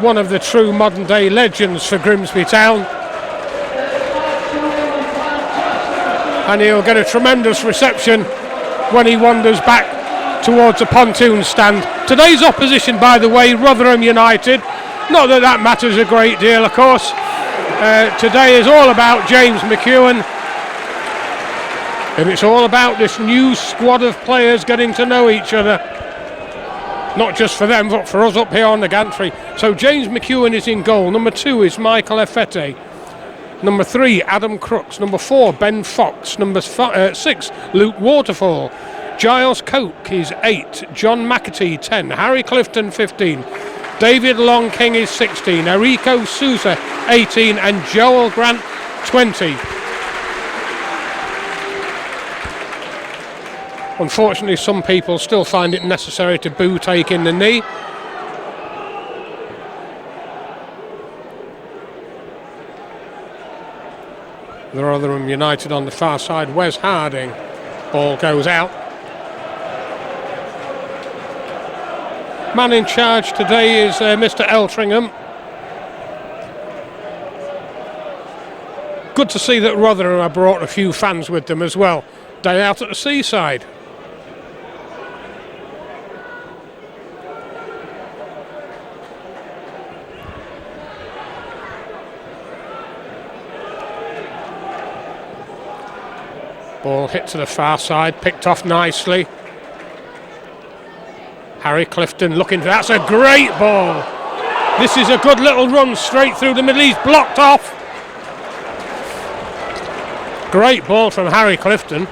one of the true modern day legends for Grimsby Town. And he'll get a tremendous reception when he wanders back towards the pontoon stand. Today's opposition, by the way, Rotherham United. Not that that matters a great deal, of course. Today is all about James McKeown. And it's all about this new squad of players getting to know each other. Not just for them, but for us up here on the gantry. So James McKeown is in goal. Number 2 is Michael Efete. Number 3, Adam Crooks. Number 4, Ben Fox. Number 6, Luke Waterfall. Giles Coke is 8. John McAtee, 10. Harry Clifton, 15. David Long King is 16. Eriko Sousa, 18. And Joel Grant, 20. Unfortunately, some people still find it necessary to boo taking the knee. The Rotherham United on the far side. Wes Harding. Ball goes out. Man in charge today is Mr. Eltringham. Good to see that Rotherham have brought a few fans with them as well. Day out at the seaside. Ball hit to the far side, picked off nicely. Harry Clifton looking for, that's a great ball. This is a good little run straight through the middle. He's blocked off. Great ball from Harry Clifton.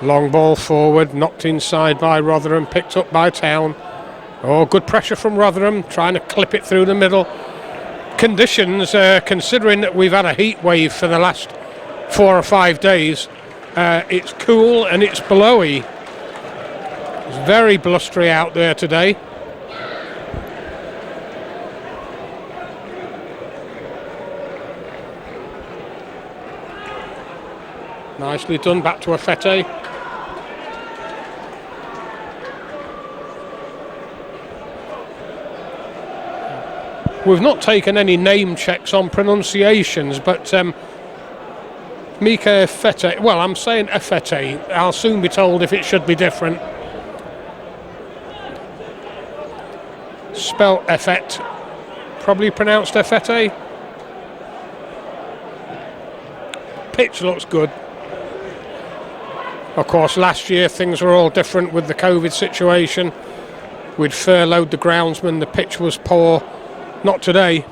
Long ball forward, knocked inside by Rotherham, picked up by Town. Oh, good pressure from Rotherham, trying to clip it through the middle. Conditions, considering that we've had a heat wave for the last 4 or 5 days, it's cool and it's blowy. It's very blustery out there today. Nicely done, back to Efete. We've not taken any name checks on pronunciations, but Mika Efete, well, I'm saying Efete. I'll soon be told if it should be different. Spell Efete, probably pronounced Efete. Pitch looks good. Of course, last year things were all different with the COVID situation. We'd furloughed the groundsman, the pitch was poor. Not today.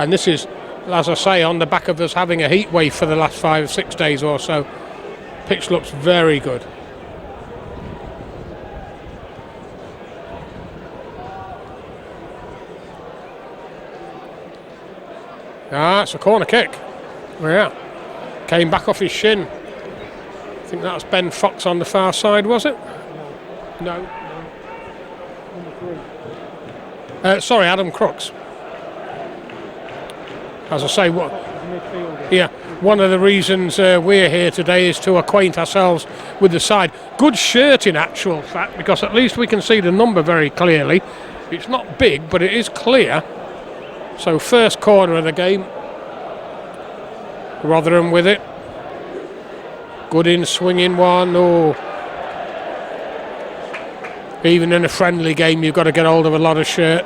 And this is, as I say, on the back of us having a heat wave for the last 5 or 6 days or so. Pitch looks very good. Ah, it's a corner kick. Yeah. Came back off his shin. I think that was Ben Fox on the far side, was it? No. Sorry, Adam Crooks. As I say, one of the reasons we're here today is to acquaint ourselves with the side. Good shirt in actual fact, because at least we can see the number very clearly. It's not big, but it is clear. So first corner of the game. Rotherham with it. Good in swinging one. Oh. Even in a friendly game, you've got to get hold of a lot of shirt.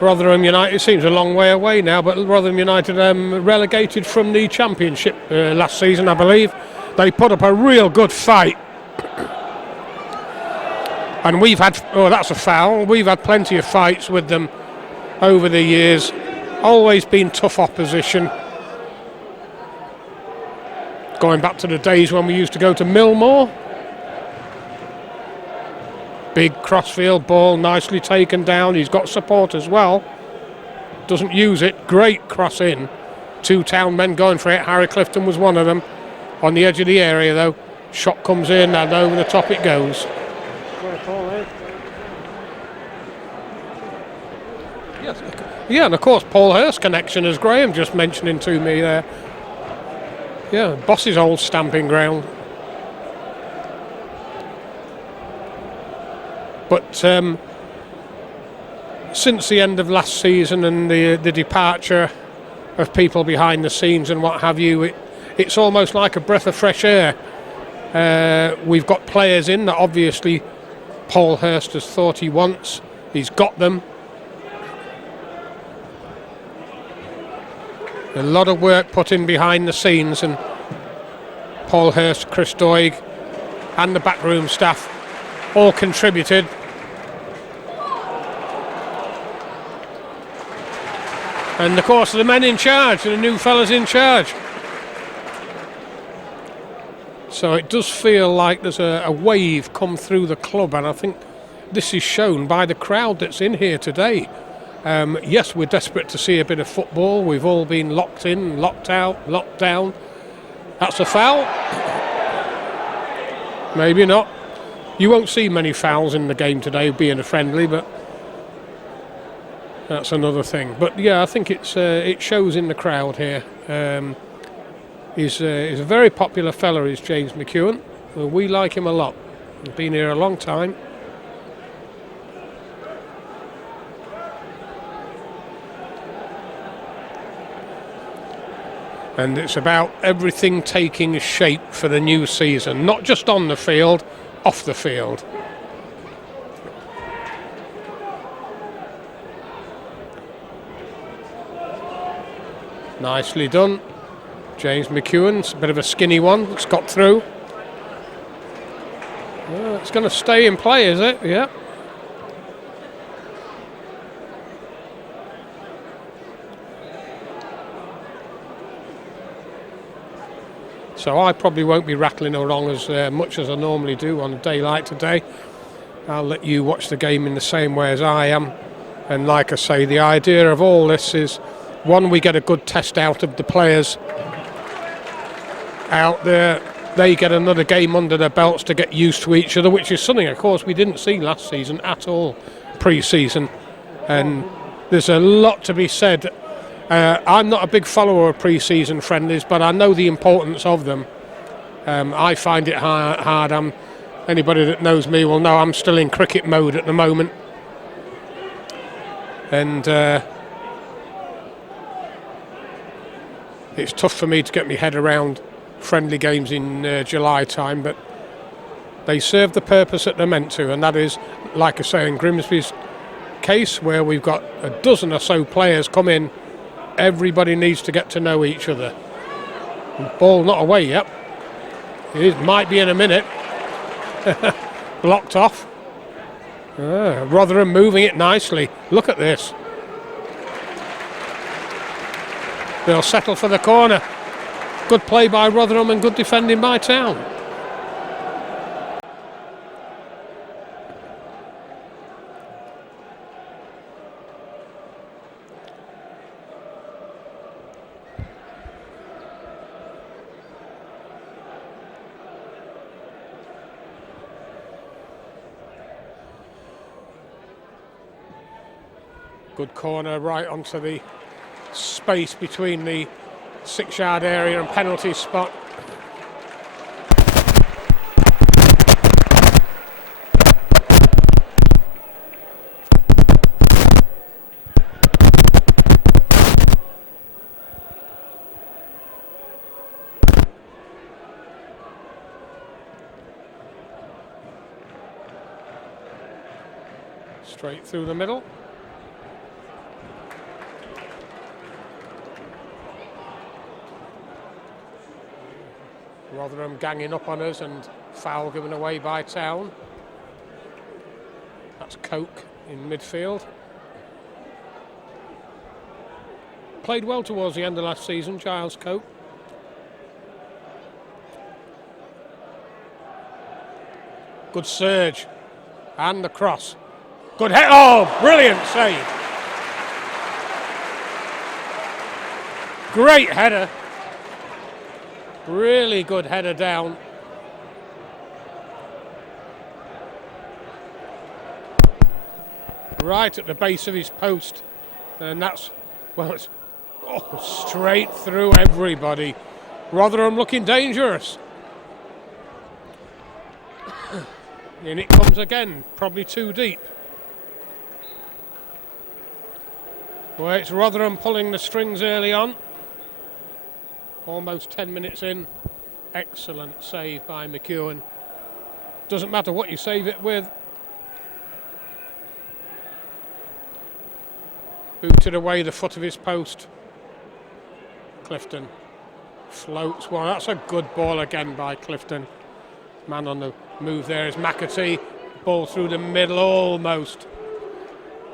Rotherham United seems a long way away now, but Rotherham United relegated from the Championship last season, I believe. They put up a real good fight. And we've had, oh, that's a foul. We've had plenty of fights with them over the years. Always been tough opposition. Going back to the days when we used to go to Millmore. Big crossfield ball, nicely taken down. He's got support as well. Doesn't use it. Great cross in. 2 Town men going for it. Harry Clifton was one of them. On the edge of the area though. Shot comes in and over the top it goes. Yes. Yeah, and of course Paul Hurst connection, as Graham just mentioning to me there. Yeah, Boss's old stamping ground. But since the end of last season and the departure of people behind the scenes and what have you, it's almost like a breath of fresh air. We've got players in that obviously Paul Hurst has thought he wants. He's got them. A lot of work put in behind the scenes, and Paul Hurst, Chris Doig and the backroom staff all contributed. And of course the men in charge, the new fellas in charge. So it does feel like there's a wave come through the club, and I think this is shown by the crowd that's in here today. Yes, we're desperate to see a bit of football. We've all been locked in, locked out, locked down. That's a foul. Maybe not. You won't see many fouls in the game today, being a friendly, but that's another thing. But yeah, I think it shows in the crowd here. He's a very popular fella, is James McKeown. We like him a lot. He's been here a long time. And it's about everything taking shape for the new season, not just on the field, off the field. Nicely done. James McKeown, it's a bit of a skinny one, it's got through. It's going to stay in play, is it? Yeah. So I probably won't be rattling along as much as I normally do on a day like today. I'll let you watch the game in the same way as I am. And like I say, the idea of all this is, one, we get a good test out of the players out there. They get another game under their belts to get used to each other, which is something, of course, we didn't see last season at all, pre-season. And there's a lot to be said. I'm not a big follower of pre-season friendlies, but I know the importance of them. I find it hard. Anybody that knows me will know I'm still in cricket mode at the moment. And it's tough for me to get my head around friendly games in July time, but they serve the purpose that they're meant to, and that is, like I say, in Grimsby's case, where we've got a dozen or so players come in. Everybody needs to get to know each other. Ball not away yet. It might be in a minute. Blocked off. Rotherham moving it nicely. Look at this. They'll settle for the corner. Good play by Rotherham and good defending by Town. Good corner right onto the space between the 6-yard area and penalty spot. Straight through the middle. Rotherham ganging up on us, and foul given away by Town. That's Coke in midfield. Played well towards the end of last season, Giles Coke. Good surge. And the cross. Good head. Oh, brilliant save. Great header. Really good header down. Right at the base of his post. And that's, well, it's straight through everybody. Rotherham looking dangerous. And it comes again, probably too deep. Well, it's Rotherham pulling the strings early on. Almost 10 minutes in. Excellent save by McKeown. Doesn't matter what you save it with. Booted away the foot of his post. Clifton floats. Well, that's a good ball again by Clifton. Man on the move there is McAtee. Ball through the middle almost.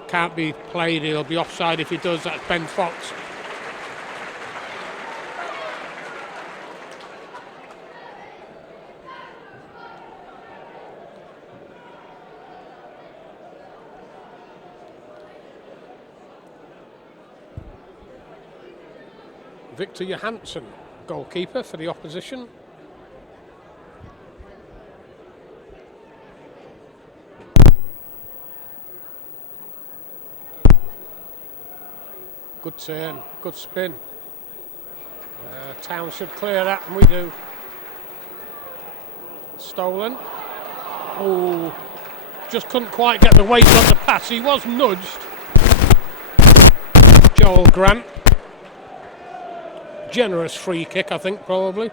Can't be played. He'll be offside if he does. That's Ben Fox. Victor Johansson, goalkeeper for the opposition. Good turn, good spin. Town should clear that, and we do. Stolen. Oh, just couldn't quite get the weight on the pass. He was nudged. Joel Grant. Generous free kick, I think, probably.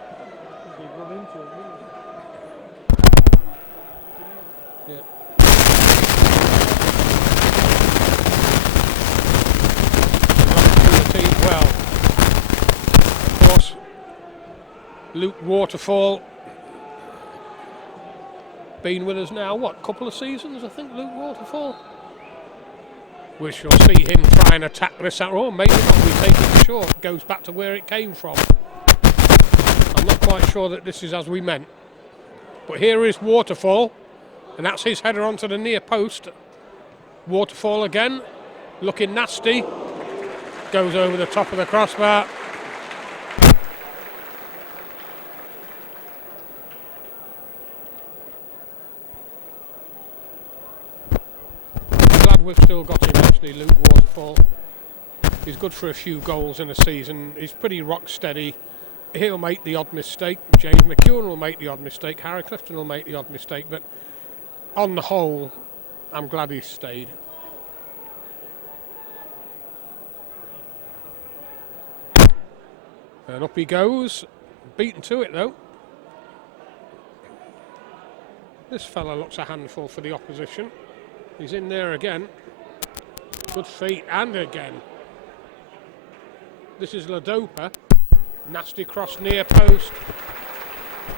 Yeah. Well, of course, Luke Waterfall been with us now, what, couple of seasons, I think, Luke Waterfall? We shall see him try and attack this out. Oh, maybe not. We take it short. Goes back to where it came from. I'm not quite sure that this is as we meant. But here is Waterfall. And that's his header onto the near post. Waterfall again. Looking nasty. Goes over the top of the crossbar. We've still got him actually, Luke Waterfall. He's good for a few goals in a season. He's pretty rock steady. He'll make the odd mistake. James McKeown will make the odd mistake. Harry Clifton will make the odd mistake. But on the whole, I'm glad he stayed. And up he goes. Beaten to it though. This fella looks a handful for the opposition. He's in there again. Good feet, and again. This is Ladopa. Nasty cross near post.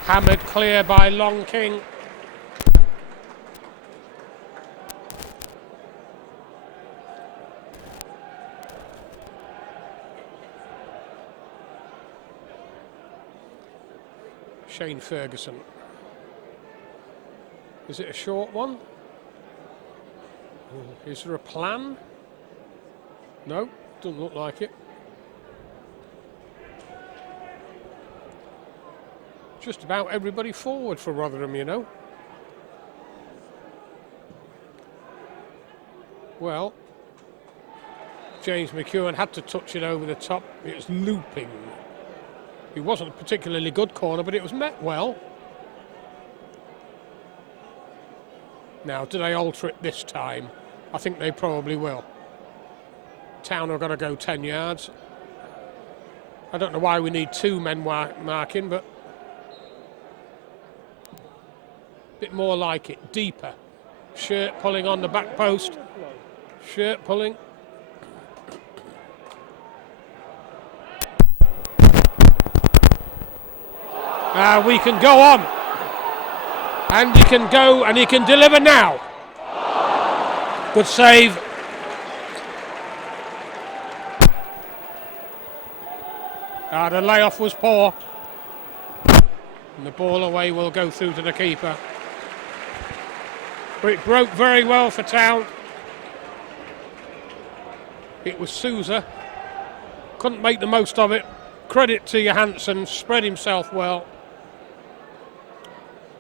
Hammered clear by Long King. Shane Ferguson. Is it a short one? Is there a plan? No, doesn't look like it. Just about everybody forward for Rotherham, you know. Well, James McKeown had to touch it over the top. It was looping. It wasn't a particularly good corner, but it was met well. Now, do they alter it this time? I think they probably will. Town are going to go 10 yards. I don't know why we need two men marking, but a bit more like it, deeper. Shirt pulling on the back post. Shirt pulling. We can go on. And he can go and he can deliver now. Good save. The layoff was poor. And the ball away will go through to the keeper. But it broke very well for Town. It was Sousa. Couldn't make the most of it. Credit to Johansson, spread himself well.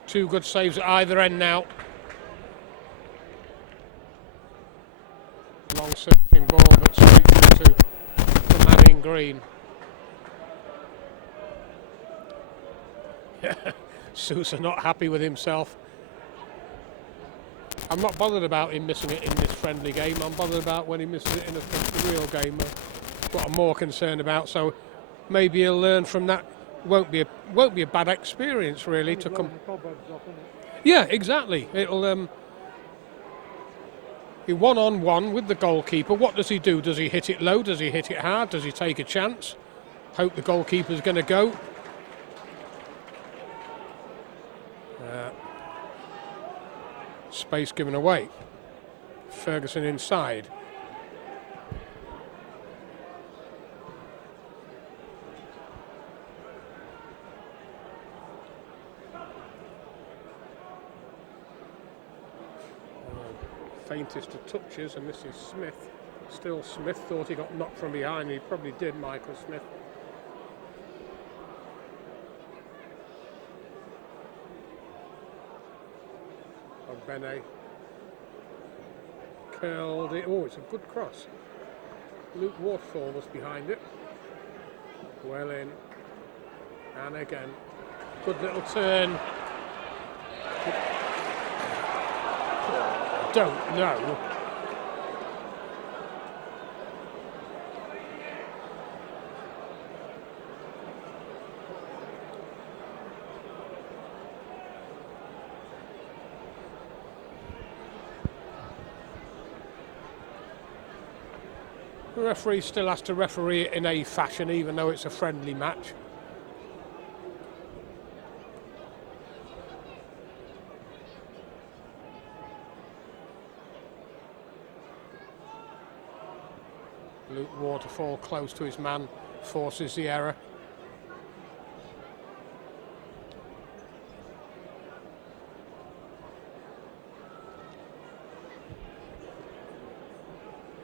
2 good saves at either end now. Long searching ball, but straight into the man in green. Sousa not happy with himself. I'm not bothered about him missing it in this friendly game. I'm bothered about when he misses it in a real game. What I'm more concerned about. So maybe he'll learn from that. Won't be a bad experience really to come. Yeah, exactly. It'll be 1-on-1 with the goalkeeper. What does he do? Does he hit it low? Does he hit it hard? Does he take a chance? Hope the goalkeeper's going to go. Space given away. Ferguson inside. Faintest of touches, and this is Smith. Still Smith, thought he got knocked from behind. He probably did, Michael Smith. Bene curled it. Oh, it's a good cross. Luke Waterfall was behind it. Well in. And again. Good little turn. Don't know. The referee still has to referee it in a fashion, even though it's a friendly match. Luke Waterfall close to his man, forces the error.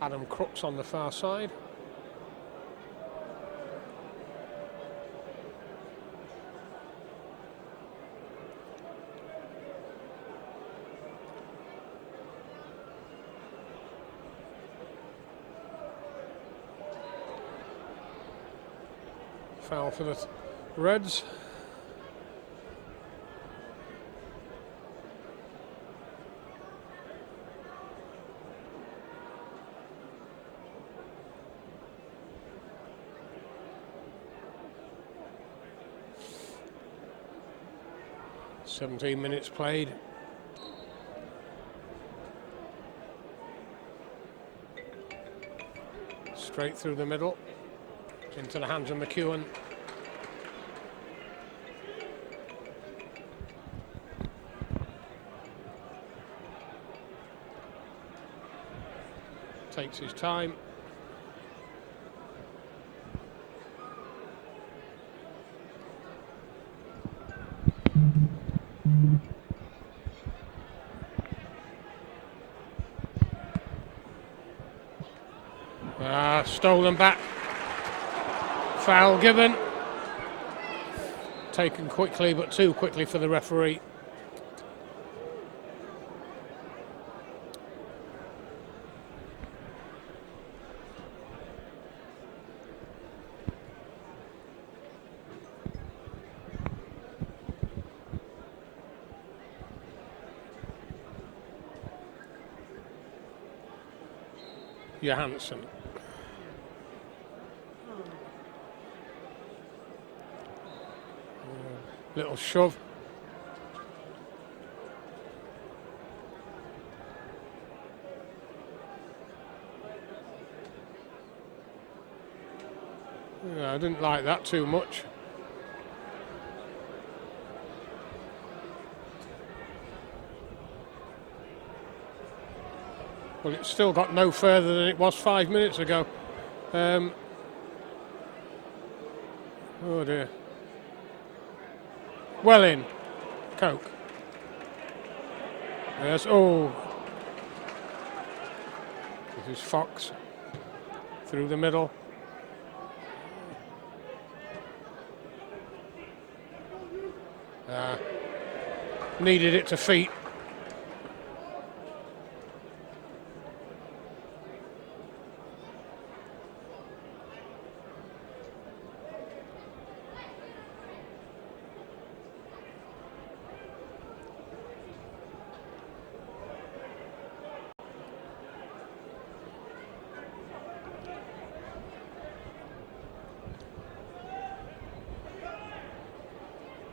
Adam Crooks on the far side. Foul for the Reds. Minutes played. Straight through the middle, into the hands of McKeown. Takes his time. Stolen back. Foul given. Taken quickly, but too quickly for the referee. Johansson. Little shove. Yeah, I didn't like that too much. Well, it's still got no further than it was 5 minutes ago. Oh dear. Well in. Coke. Yes, oh. This is Fox through the middle. Needed it to feet.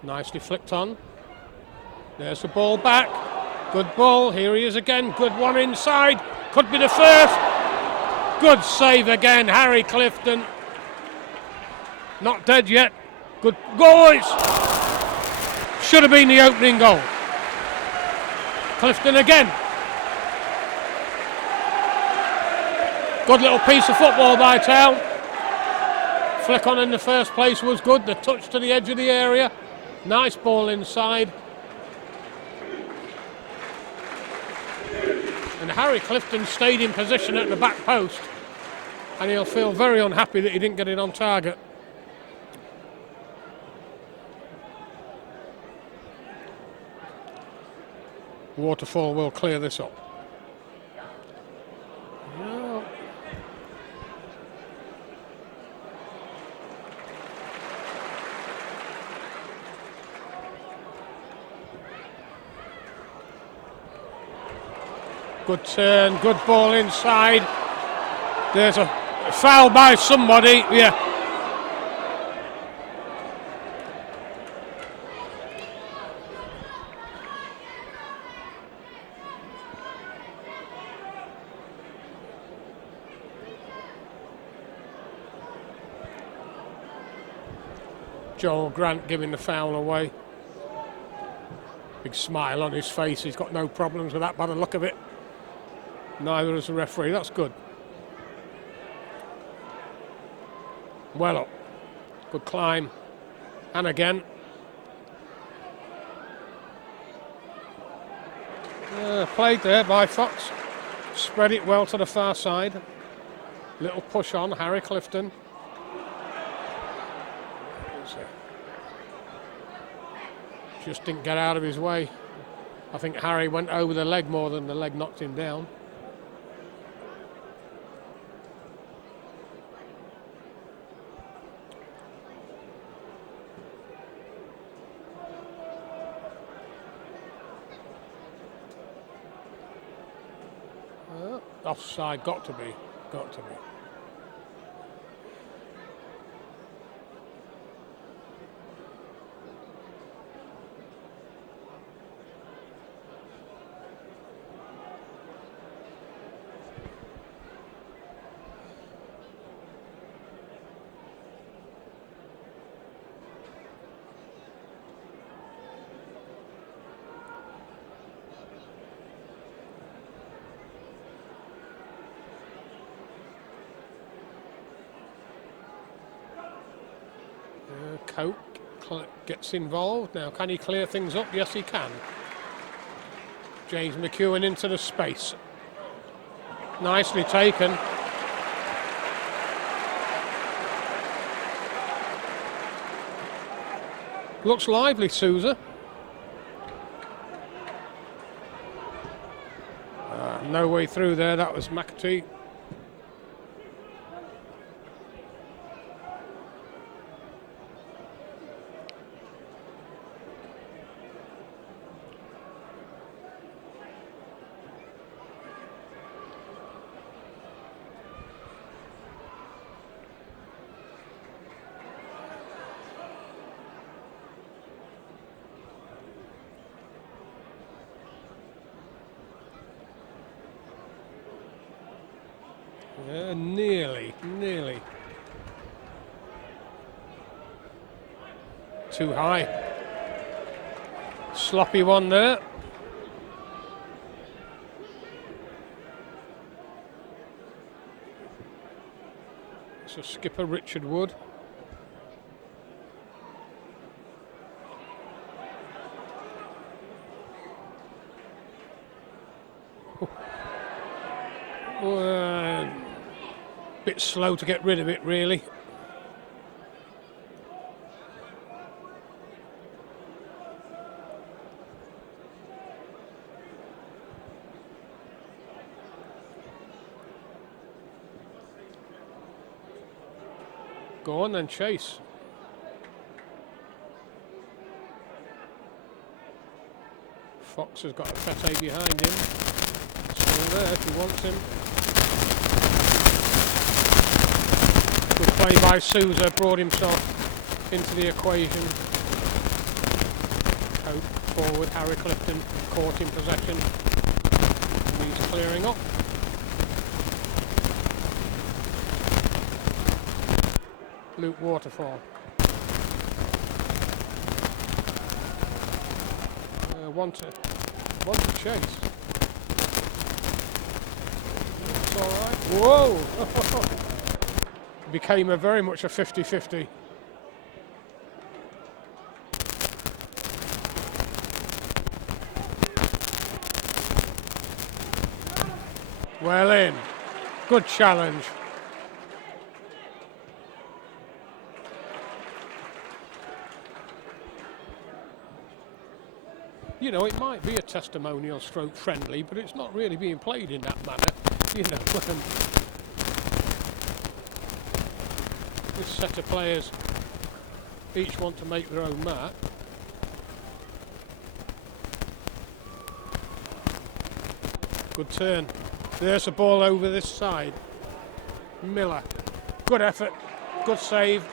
Nicely flicked on. There's the ball back. Good ball. Here he is again. Good one inside. Could be the first. Good save again, Harry Clifton. Not dead yet. Good goal. Should have been the opening goal. Clifton again. Good little piece of football by Town. Flick on in the first place was good. The touch to the edge of the area. Nice ball inside. And Harry Clifton stayed in position at the back post. And he'll feel very unhappy that he didn't get it on target. Waterfall will clear this up. No. Good turn, good ball inside. There's a foul by somebody, yeah. Joel Grant giving the foul away. Big smile on his face, he's got no problems with that by the look of it. Neither has the referee, that's good. Well up. Good climb. And again. Played there by Fox. Spread it well to the far side. Little push on, Harry Clifton. Just didn't get out of his way. I think Harry went over the leg more than the leg knocked him down. Offside, got to be. Coke gets involved. Now, can he clear things up? Yes, he can. James McKeown into the space. Nicely taken. Looks lively, Sousa. No way through there. That was McAtee. Nearly. Too high. Sloppy one there. So skipper Richard Wood. Bit slow to get rid of it, really. Go on then, chase. Fox has got a Fete behind him. Still there if he wants him. Good play by Sousa, brought himself into the equation. Cope forward, Harry Clifton caught in possession. He's clearing up. Luke Waterfall. Want to chase. It's all right. Whoa! Became very much a 50-50. Well in. Good challenge. You know, it might be a testimonial stroke friendly, but it's not really being played in that manner, you know. This set of players each want to make their own mark. Good turn. There's the ball over this side. Miller. Good effort. Good save.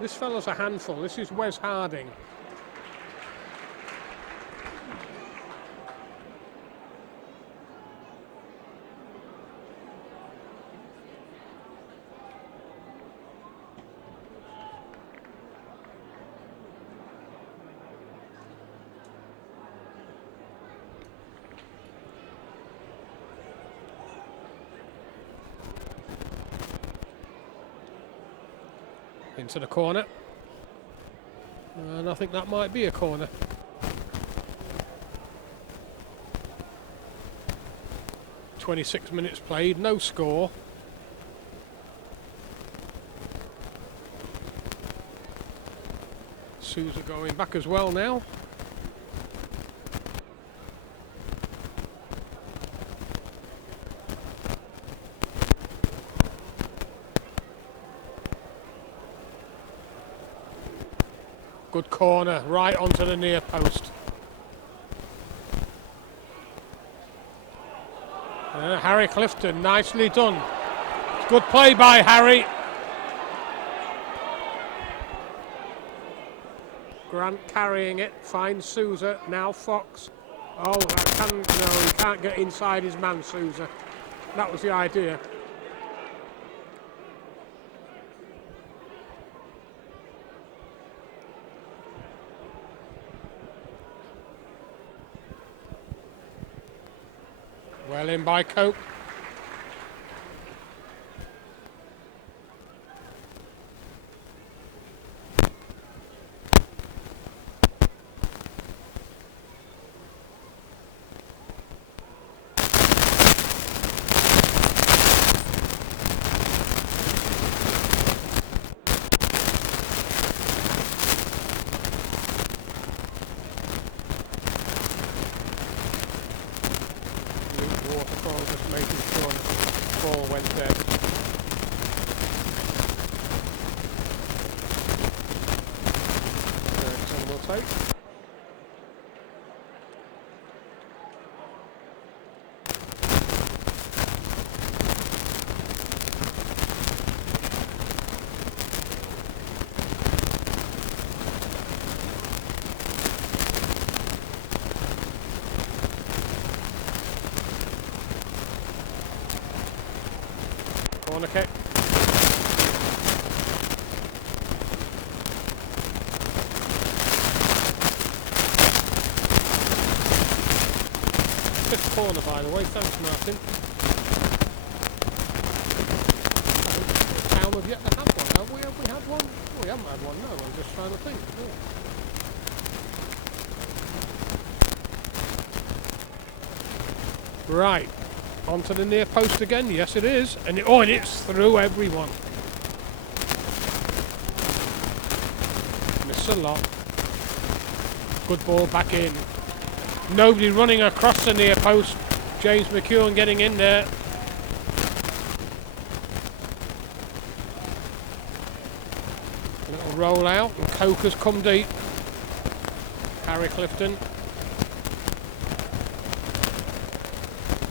This fella's a handful. This is Wes Harding. Into the corner, and I think that might be a corner. "26 minutes played, no score. Sousa going back as well now. Good corner, right onto the near post. Harry Clifton, nicely done. Good play by Harry. Grant carrying it, finds Sousa, now Fox. Oh, no, he can't get inside his man, Sousa. That was the idea. Well in by Cope. Just making sure the ball went dead. Ericsson will take. Corner kick. Fifth corner, by the way. Thanks, Martin. Town have yet to have one, have we? Have we had one? We haven't had one, no. I'm just trying to think. Right, onto the near post again. Yes, it is. And it's through everyone. Miss a lot. Good ball back in. Nobody running across the near post. James McKeown getting in there. Little roll out, and Coker's come deep. Harry Clifton.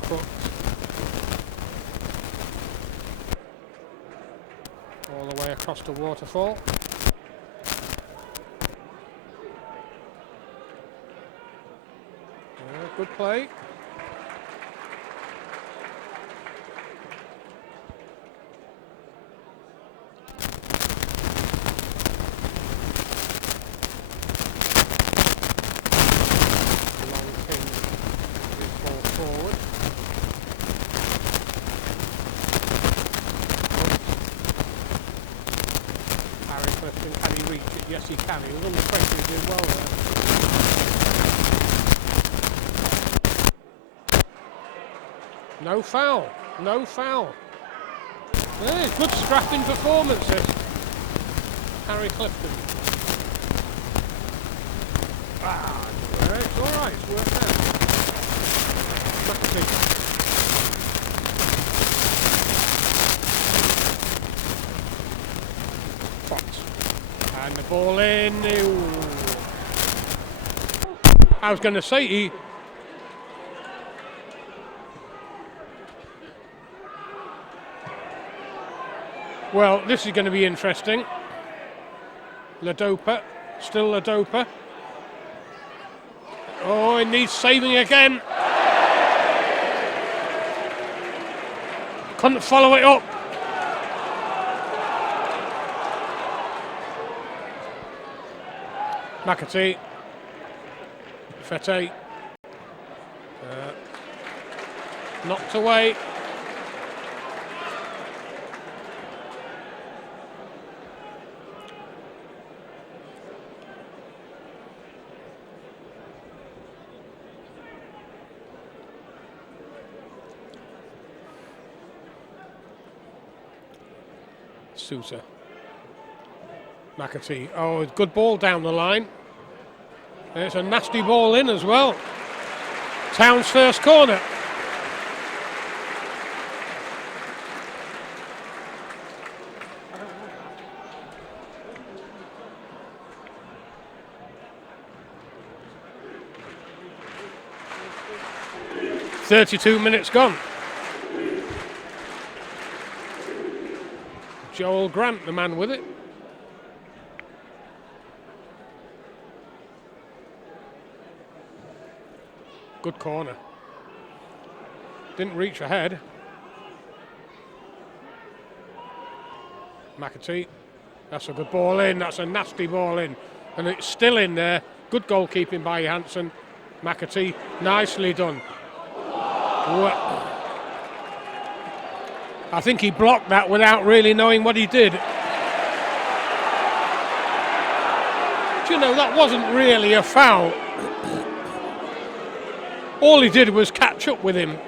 Crooked. All the way across the waterfall. Yeah, good play. Can he reach it? Yes, he can. He was under pressure. He did well there. No foul. No foul. Yeah, good strapping performances. Harry Clifton. Yeah, it's all right. It's worked out. McAtee. And the ball in. Ooh. I was going to say well, this is going to be interesting. Ladopa, still Ladopa. Oh, it needs saving again. Couldn't follow it up. McAtee, Fete, knocked away. Sousa. McAtee. Oh, good ball down the line. It's a nasty ball in as well. Town's first corner. "32 minutes gone." Joel Grant, the man with it. Good corner. Didn't reach ahead. McAtee. That's a good ball in. That's a nasty ball in. And it's still in there. Good goalkeeping by Hansen. McAtee. Nicely done. I think he blocked that without really knowing what he did. Do you know, that wasn't really a foul. All he did was catch up with him.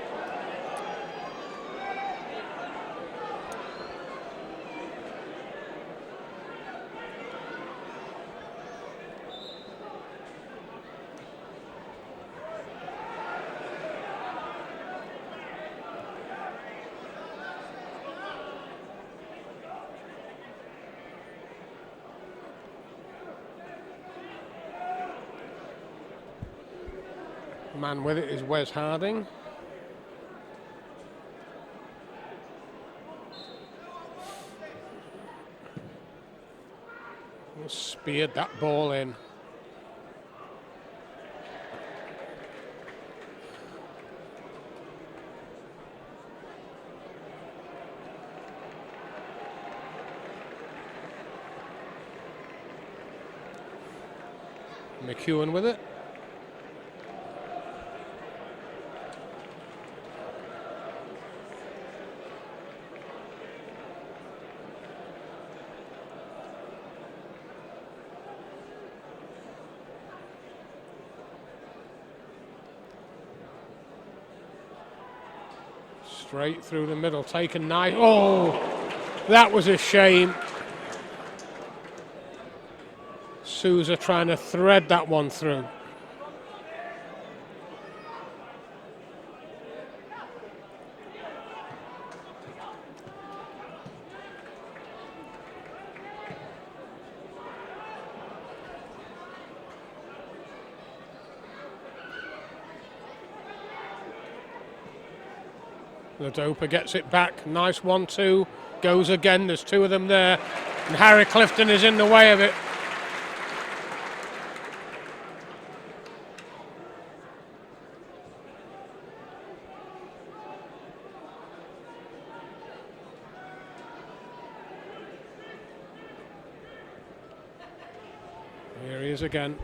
Man with it is Wes Harding. Speared that ball in. McKeown with it. Straight through the middle, taken nice. Oh, that was a shame. Sousa trying to thread that one through. Ladopa gets it back. Nice 1-2. Goes again. There's two of them there. And Harry Clifton is in the way of it. Here he is again.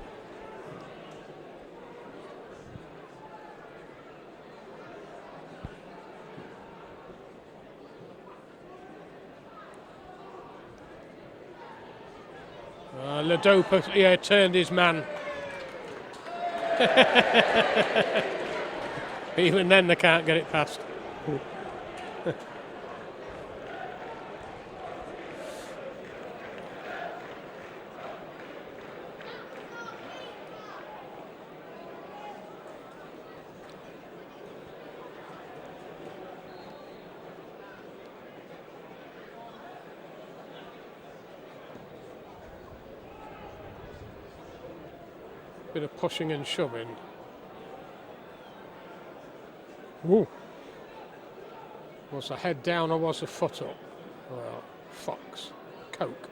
Ladopa, turned his man. Even then they can't get it past. Bit of pushing and shoving. Woo. Was the head down or was the foot up? Well, Fox. Coke.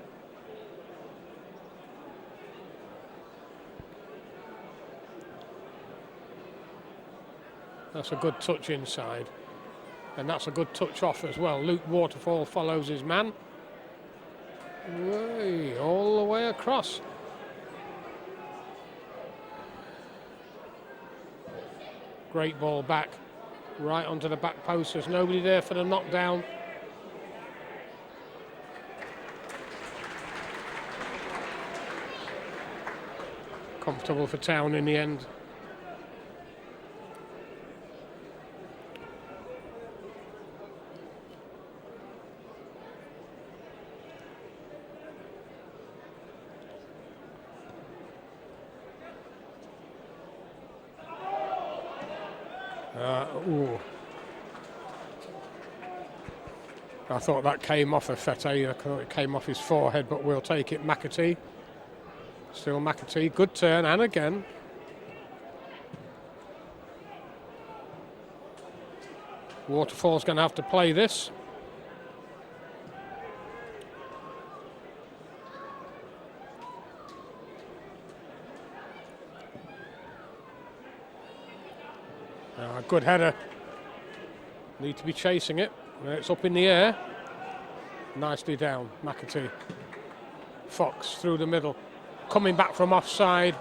That's a good touch inside. And that's a good touch off as well. Luke Waterfall follows his man. Way, all the way across. Great ball back, right onto the back post. There's nobody there for the knockdown. Comfortable for Town in the end. I thought that came off of Fete. I thought it came off his forehead, but we'll take it. McAtee. Still McAtee. Good turn, and again. Waterfall's going to have to play this. Good header. Need to be chasing it. It's up in the air. Nicely down, McAtee. Fox through the middle. Coming back from offside.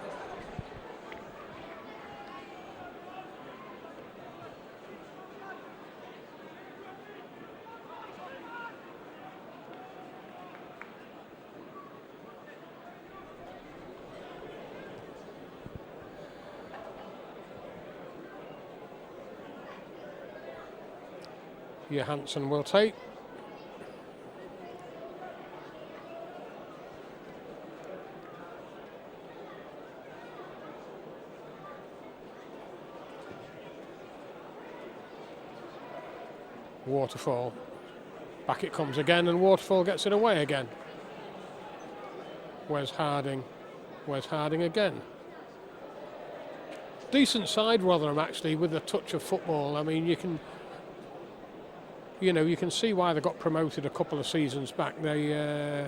Johansson will take. Waterfall. Back it comes again, and Waterfall gets it away again. Where's Harding? Where's Harding again? Decent side, Rotherham, actually, with a touch of football. I mean, you can see why they got promoted a couple of seasons back. They,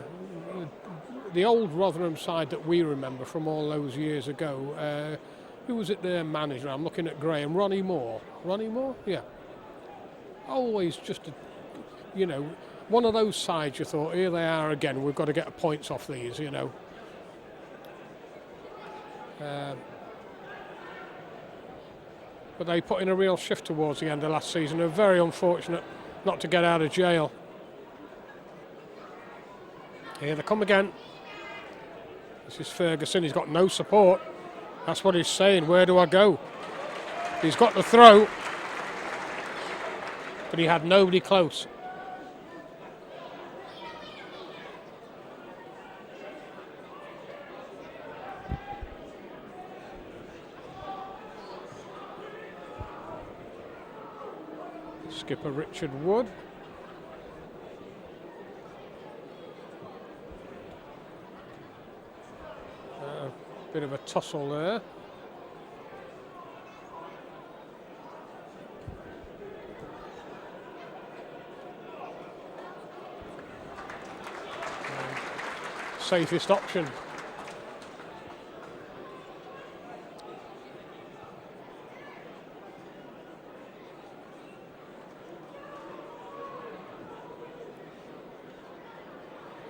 the old Rotherham side that we remember from all those years ago. Who was it? Their manager? I'm looking at Graham. Ronnie Moore. Ronnie Moore? Yeah. Always just, one of those sides you thought, here they are again, we've got to get points off these, But they put in a real shift towards the end of last season. They're very unfortunate not to get out of jail. Here they come again. This is Ferguson. He's got no support. That's what he's saying. Where do I go? He's got the throw. but he had nobody close. Skipper Richard Wood. Bit of a tussle there. Safest option.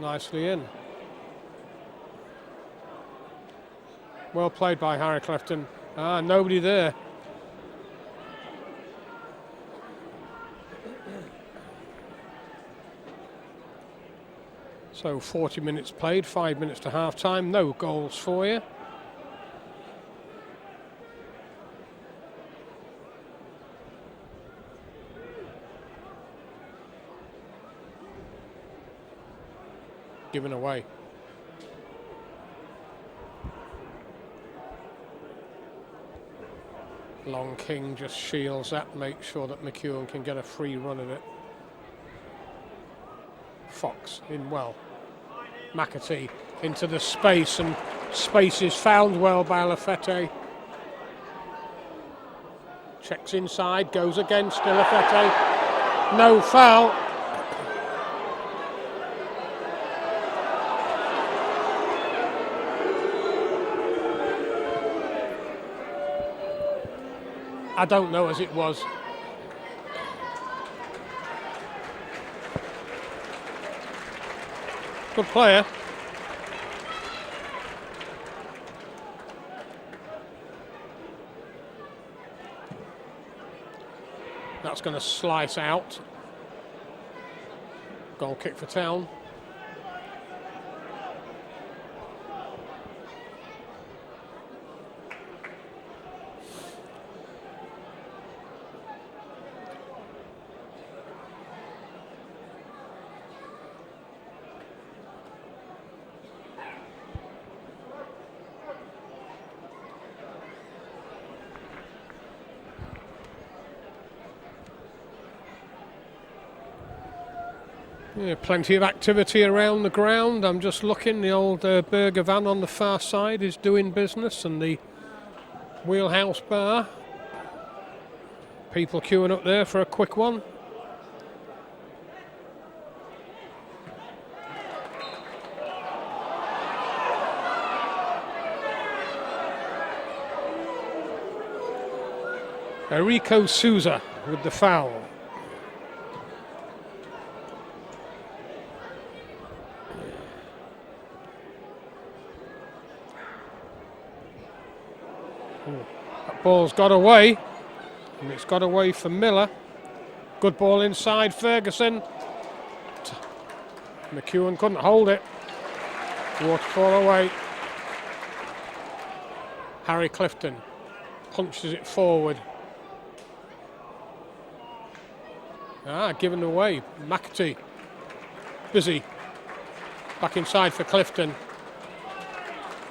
Nicely in. Well played by Harry Clifton. Nobody there. So 40 minutes played, 5 minutes to half time, no goals for you. Given away. Long King just shields that, makes sure that McKeown can get a free run at it. Fox in well. McAtee into the space, and space is found well by Lafette. Checks inside, goes again, still Lafette. No foul. I don't know as it was. Good player. That's going to slice out. Goal kick for Town. Yeah, plenty of activity around the ground. I'm just looking, the old burger van on the far side is doing business, and the wheelhouse bar. People queuing up there for a quick one. Enrico Souza with the foul. That ball's got away, and it's got away for Miller. Good ball inside, Ferguson. McKeown couldn't hold it. Waterfall away. Harry Clifton punches it forward. Given away. McAtee. Busy. Back inside for Clifton.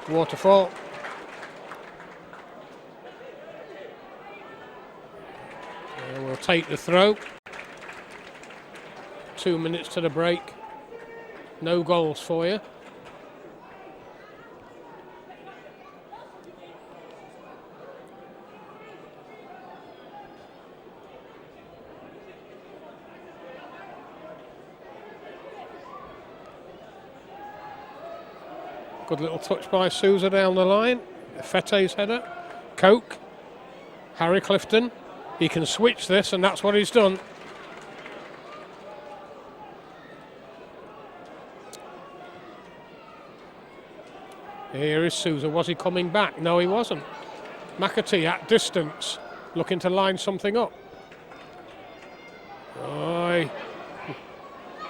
Waterfall. We'll take the throw. 2 minutes to the break. No goals for you. Good little touch by Souza down the line. Fette's header. Coke. Harry Clifton. He can switch this, and that's what he's done. Here is Souza. Was he coming back? No, he wasn't. McAtee at distance, looking to line something up. Oh,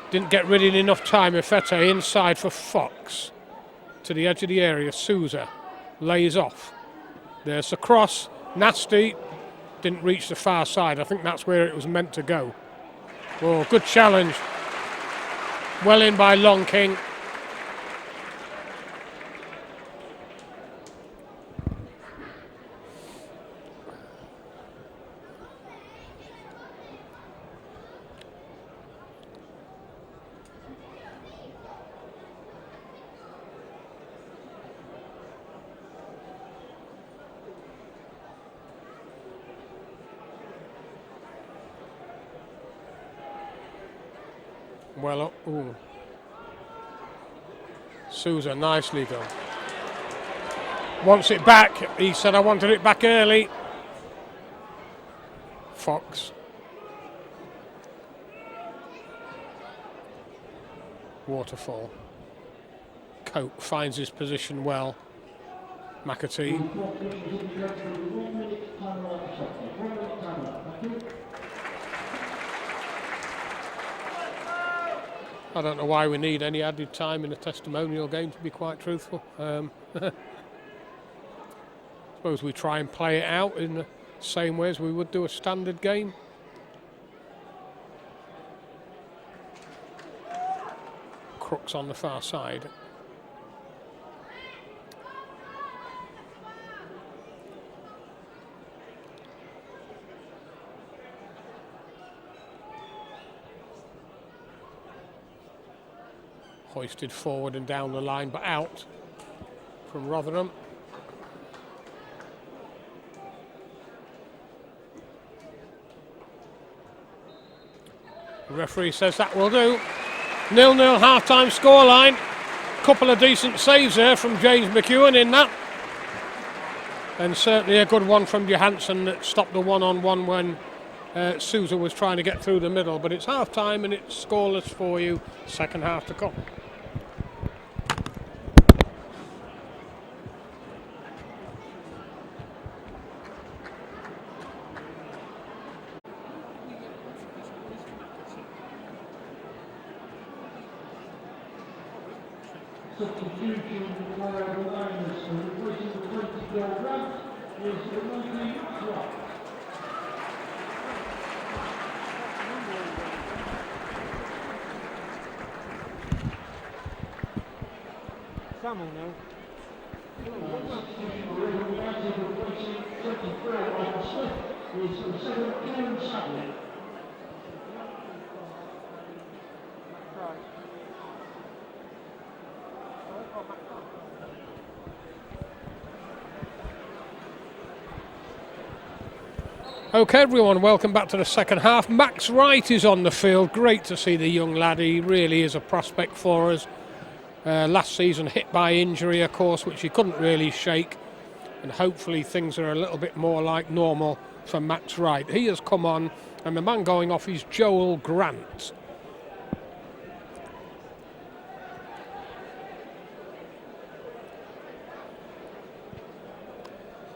didn't get rid in enough time. Fete inside for Fox. To the edge of the area. Souza lays off. There's the cross. Nasty. Didn't reach the far side. I think that's where it was meant to go. Oh, good challenge. Well in by Long King. Well up. Ooh. Sousa, nicely done. Wants it back. He said, I wanted it back early. Fox. Waterfall. Cope finds his position well. McAtee. I don't know why we need any added time in a testimonial game, to be quite truthful. Suppose we try and play it out in the same way as we would do a standard game. Crooks on the far side. Hoisted forward and down the line, but out from Rotherham. The referee says that will do. 0-0 half-time scoreline. Couple of decent saves there from James McKeown in that. And certainly a good one from Johansson that stopped the one-on-one when Sousa was trying to get through the middle. But it's half-time and it's scoreless for you. Second half to come. Substitution by the Liners, and replacing the 20-goal run is the 19 drop. Samuel now. Substitution by the United, replacing 24 on Smith is the 7 Kieran Sadler. Okay, everyone, welcome back to the second half. Max Wright is on the field. Great to see the young lad. He really is a prospect for us. Last season hit by injury, of course, which he couldn't really shake. And hopefully things are a little bit more like normal for Max Wright. He has come on, and the man going off is Joel Grant.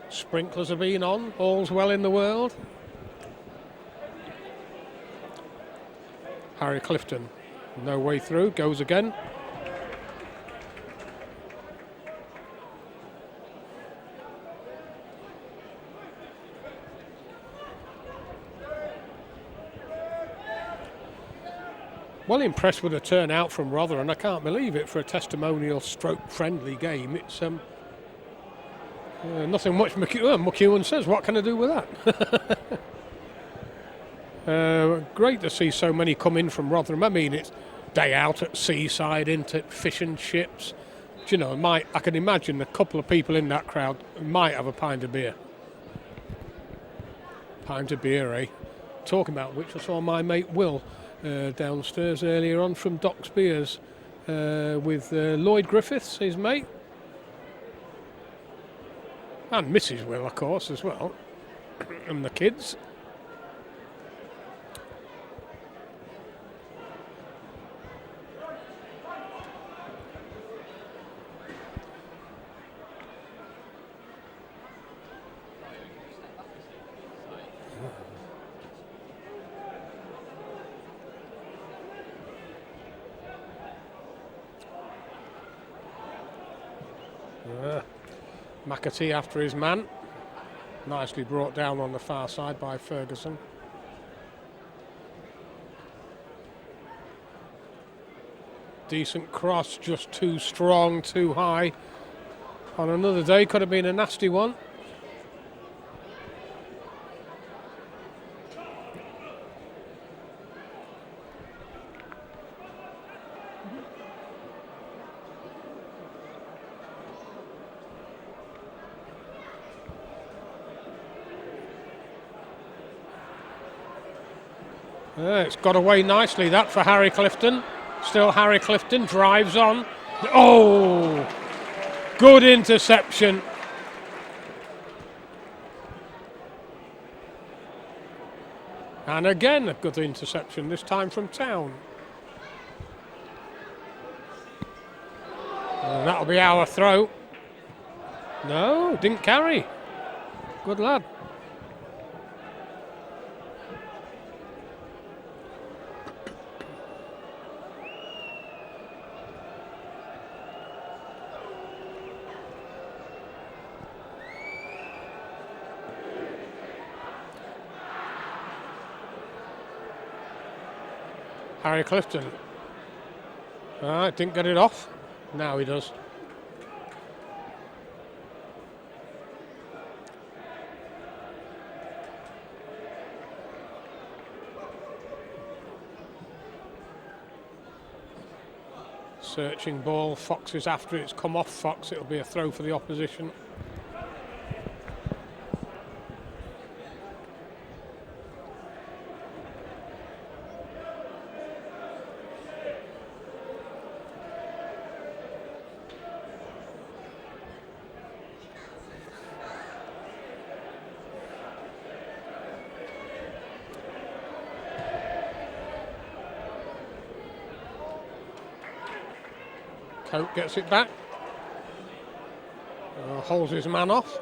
Sprinklers have been on, all's well in the world. Harry Clifton, no way through, goes again. Well impressed with the turnout from Rotherham. I can't believe it for a testimonial stroke friendly game. It's nothing much McKeown says. What can I do with that? Great to see so many come in from Rotherham. I mean, it's day out at seaside, into fish and chips. Do you know, I can imagine a couple of people in that crowd might have a pint of beer. Pint of beer, eh? Talking about which, I saw my mate Will downstairs earlier on from Doc's Beers with Lloyd Griffiths, his mate. And Mrs. Will, of course, as well. And the kids. McAtee after his man. Nicely brought down on the far side by Ferguson. Decent cross, just too strong, too high. On another day, could have been a nasty one. It's got away nicely, that, for Harry Clifton. Still Harry Clifton drives on. Oh, good interception. And again, a good interception, this time from Town. And that'll be our throw. No, didn't carry. Good lad. Harry Clifton. Didn't get it off. Now he does. Searching ball. Fox is after it. It's come off Fox. It'll be a throw for the opposition. Cope gets it back. Holds his man off.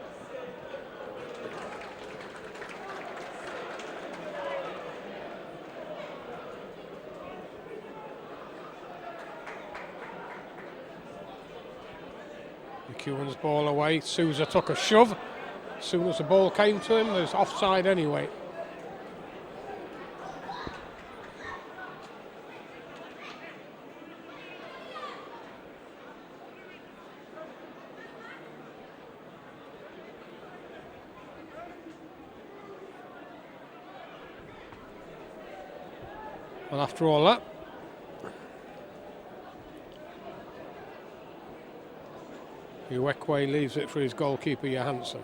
McKeown's ball away. Sousa took a shove. As soon as the ball came to him, there's offside anyway. Well, after all that, Uwekwe leaves it for his goalkeeper, Johansson.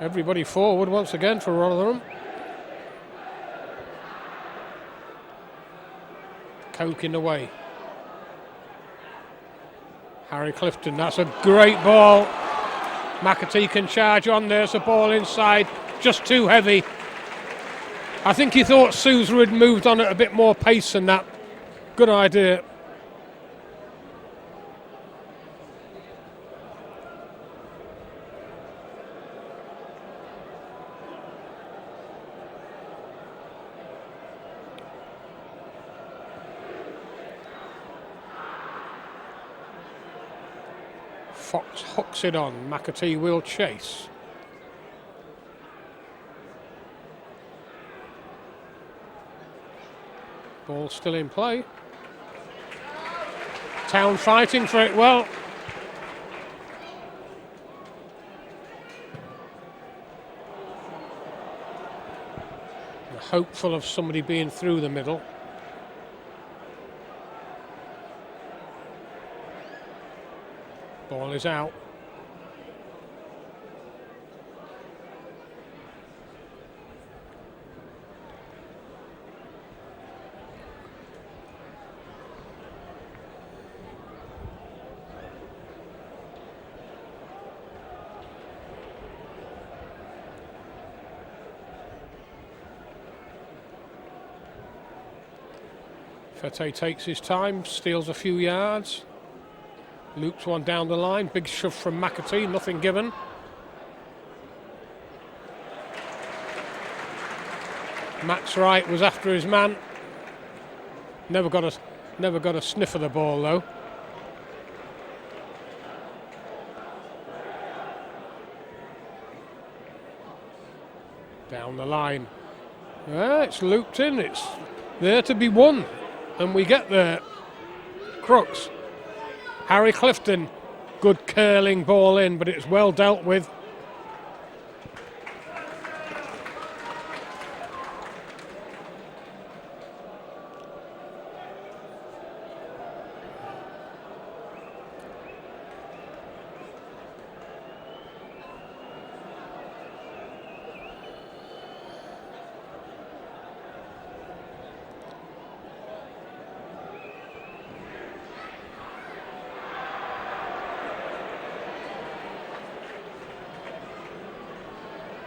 Everybody forward once again for Rotherham. Coke in the way. Harry Clifton, that's a great ball. McAtee can charge on. There's a ball inside, just too heavy. I think he thought Sousa had moved on at a bit more pace than that. Good idea. Fox hooks it on. McAtee will chase. Ball still in play. Town fighting for it well. Hopeful of somebody being through the middle. Ball is out. Fete takes his time, steals a few yards. Loops one down the line, big shove from McAtee, nothing given. Max Wright was after his man. Never got a sniff of the ball though. Down the line. It's looped in. It's there to be won. And we get there. Crooks. Harry Clifton. Good curling ball in, but it's well dealt with.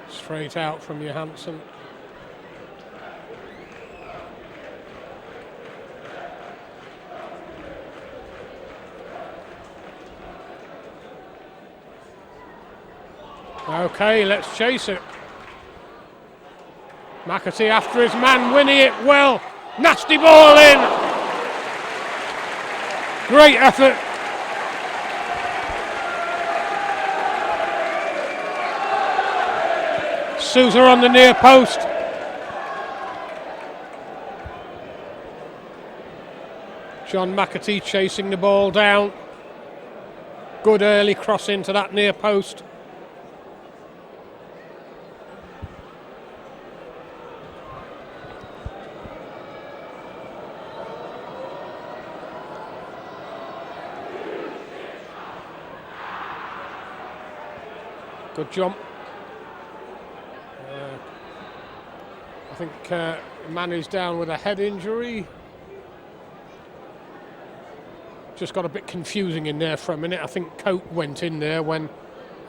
Straight out from Johansson. Okay, let's chase it. McAtee after his man, winning it well. Nasty ball in. Great effort. Sousa on the near post. John McAtee chasing the ball down. Good early cross into that near post. Good jump. I think man is down with a head injury. Just got a bit confusing in there for a minute. I think Coate went in there when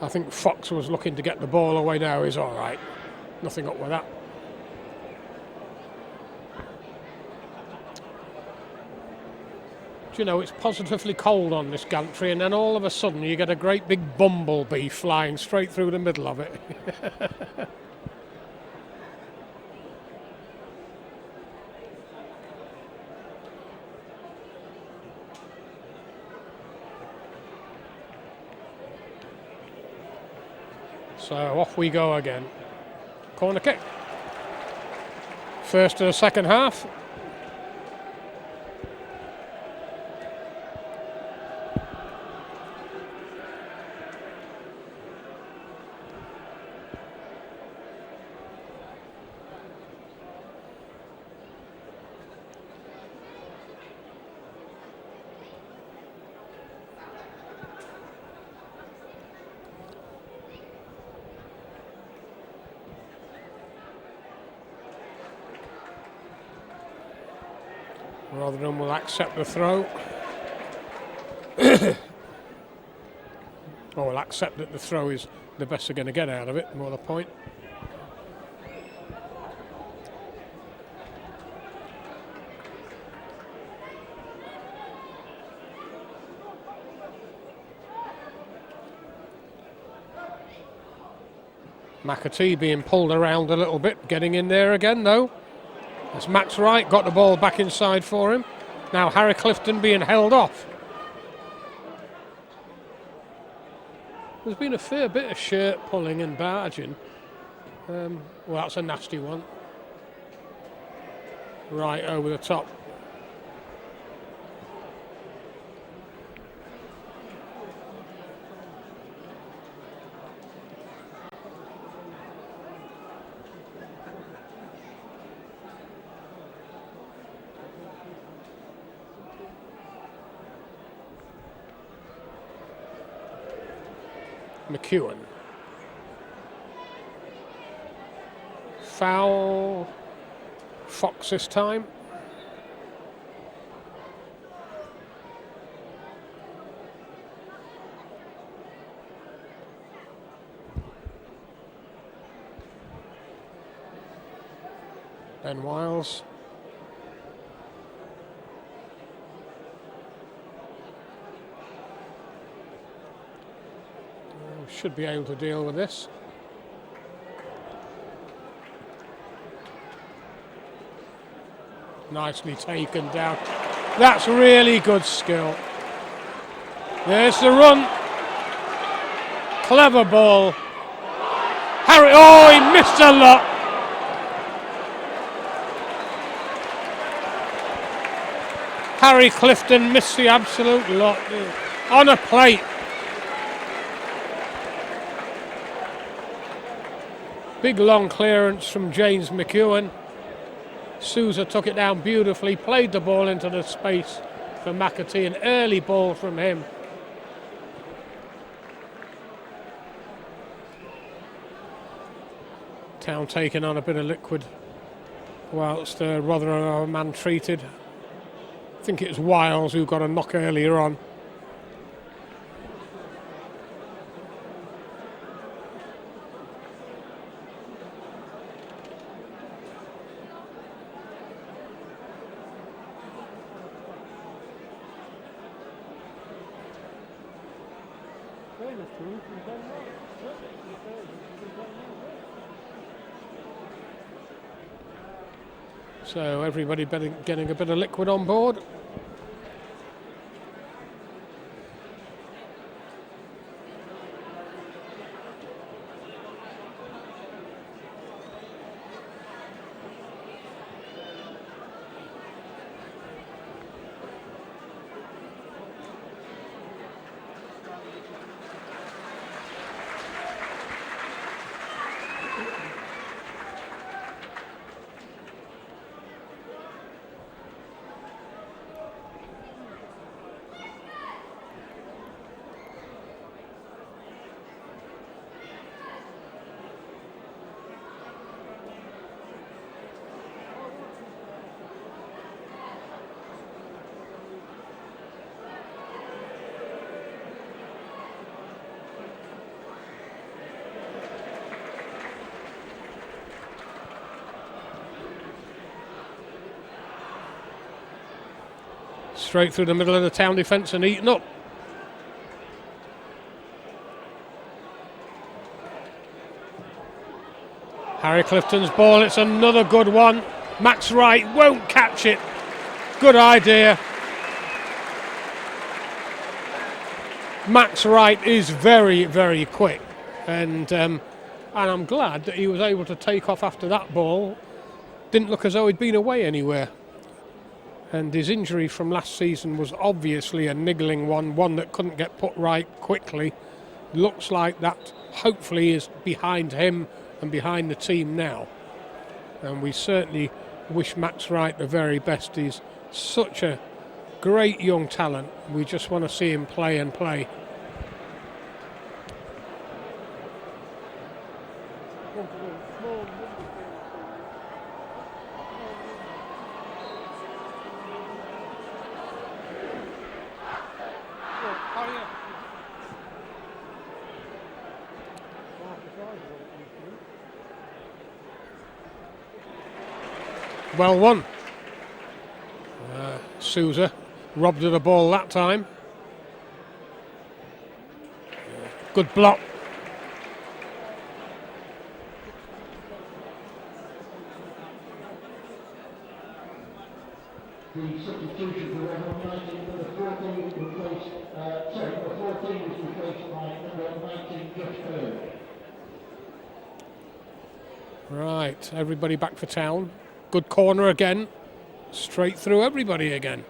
I think Fox was looking to get the ball away. Now he's all right. Nothing up with that. Do you know, it's positively cold on this gantry, and then all of a sudden you get a great big bumblebee flying straight through the middle of it. So off we go again. Corner kick. First of the second half. Rotherham will accept the throw. Or will accept that the throw is the best they're going to get out of it, more the point. McAtee being pulled around a little bit, getting in there again though. That's Max Wright, got the ball back inside for him. Now Harry Clifton being held off. There's been a fair bit of shirt pulling and barging. Well, that's a nasty one. Right over the top. McKeown. Foul. Fox this time. Ben Wiles. Should be able to deal with this. Nicely taken down. That's really good skill. There's the run. Clever ball. Harry, oh, he missed a lot. Harry Clifton missed the absolute lot on a plate. Big long clearance from James McKeown. Sousa took it down beautifully, played the ball into the space for McAtee, an early ball from him. Town taking on a bit of liquid whilst Rotherham man treated. I think it was Wiles who got a knock earlier on. So everybody getting a bit of liquid on board. Straight through the middle of the Town defence and eaten up. Harry Clifton's ball, it's another good one. Max Wright won't catch it. Good idea. Max Wright is very, very quick, and I'm glad that he was able to take off after that ball. Didn't look as though he'd been away anywhere. And his injury from last season was obviously a niggling one that couldn't get put right quickly. Looks like that hopefully is behind him and behind the team now. And we certainly wish Max Wright the very best. He's such a great young talent. We just want to see him play and play. Well won. Sousa robbed of the ball that time. Good block. The substitution for number 19, number 14 was replaced, number 14 was replaced by number 19, Josh Bird. Right, everybody back for Town. Good corner again. Straight through everybody again.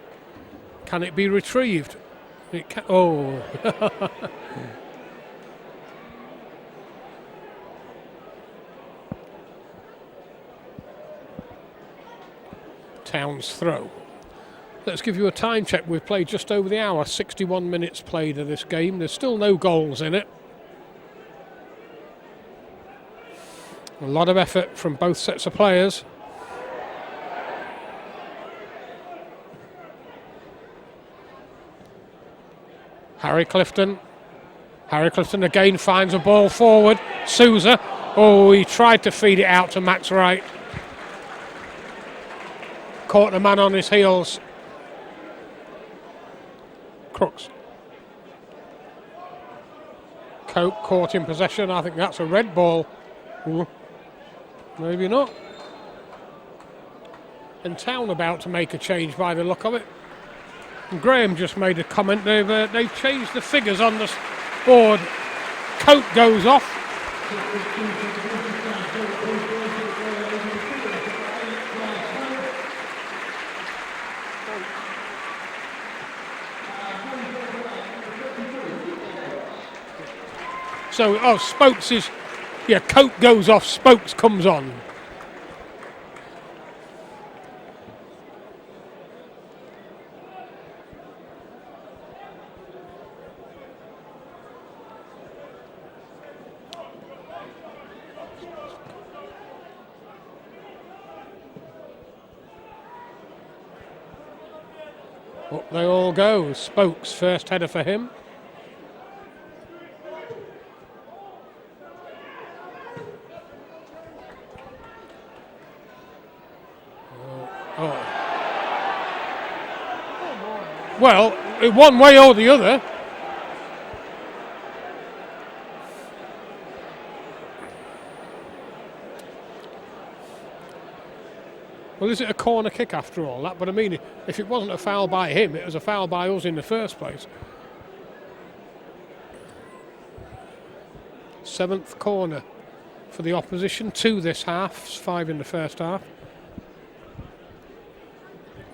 Can it be retrieved? It can. Oh. Town's throw. Let's give you a time check. We've played just over the hour, 61 minutes played of this game. There's still no goals in it. A lot of effort from both sets of players. Harry Clifton. Harry Clifton again finds a ball forward. Sousa. Oh, he tried to feed it out to Max Wright. Caught the man on his heels. Crooks. Cope caught in possession. I think that's a red ball. Ooh. Maybe not. And Town about to make a change by the look of it. And Graham just made a comment. They've changed the figures on the board. Cope goes off. So, oh, Spokes is, yeah, Cope goes off, Spokes comes on. Up they all go. Spokes, first header for him. Oh. Well, one way or the other. Well, is it a corner kick after all that? But I mean, if it wasn't a foul by him, it was a foul by us in the first place. 7th corner for the opposition. 2 this half, 5 in the first half.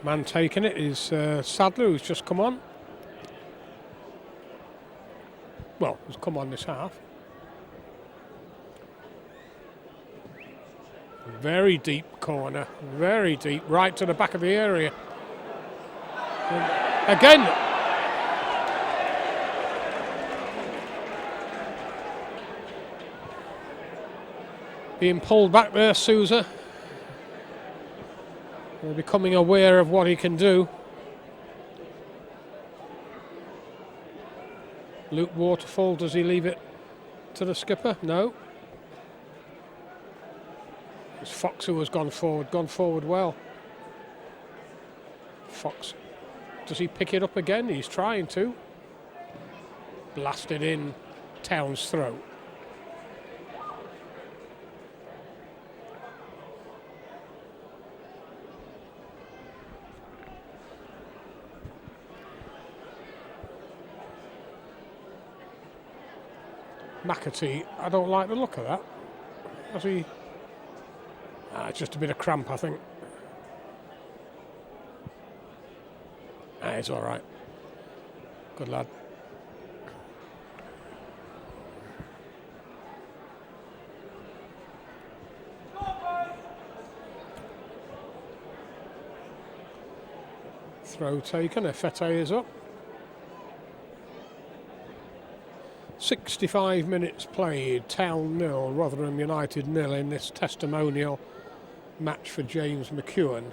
Man taking it is Sadler, who's just come on. Well, he's come on this half. Very deep corner, very deep, right to the back of the area. And again, being pulled back there, Sousa. They're becoming aware of what he can do. Luke Waterfall, does he leave it to the skipper? No. It's Fox who has gone forward well. Fox, does he pick it up again? He's trying to. Blasted in Town's throat. McAtee, I don't like the look of that. Has he? It's just a bit of cramp, I think. It's all right. Good lad. Throw taken. Efete is up. 65 minutes played. Town 0, Rotherham United 0 in this testimonial match for James McKeown.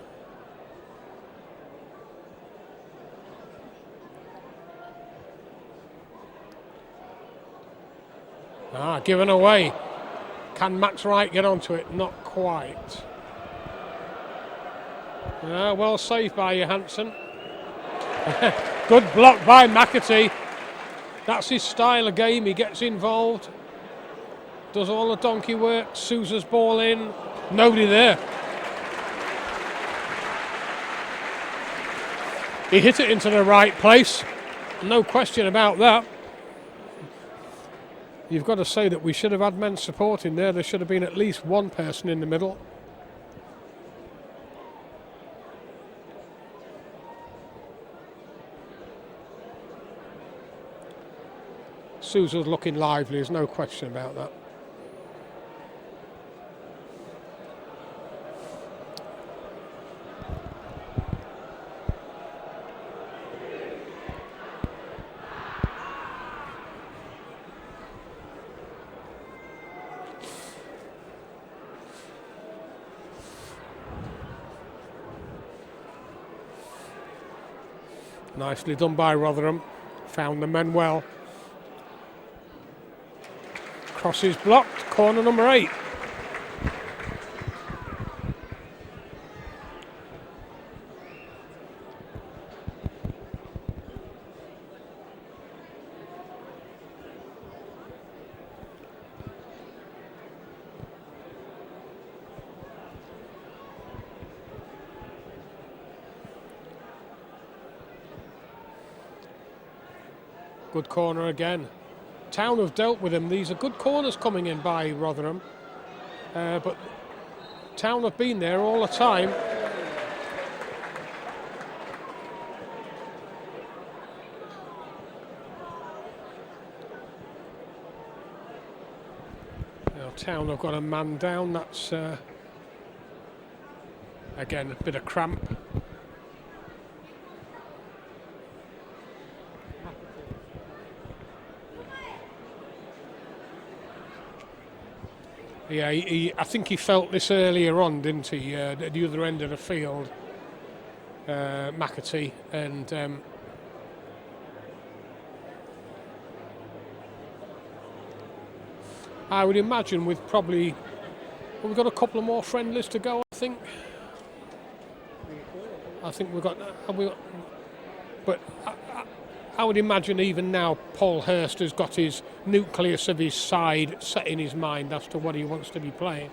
Given away. Can Max Wright get onto it? Not quite. Well saved by Johansson. Good block by McAtee. That's his style of game. He gets involved. Does all the donkey work. Sousa's ball in. Nobody there. He hit it into the right place. No question about that. You've got to say that we should have had men supporting there. There should have been at least one person in the middle. Sousa's looking lively, there's no question about that. Nicely done by Rotherham. Found the men well. Cross is blocked. Corner number 8. Good corner again. Town have dealt with him. These are good corners coming in by Rotherham. But Town have been there all the time. Town have got a man down. That's again a bit of cramp. Yeah, I think he felt this earlier on, didn't he? At the other end of the field, McAtee, and I would imagine we've got a couple of more friendlies to go. I think we've got. But I would imagine even now Paul Hurst has got his nucleus of his side set in his mind as to what he wants to be playing.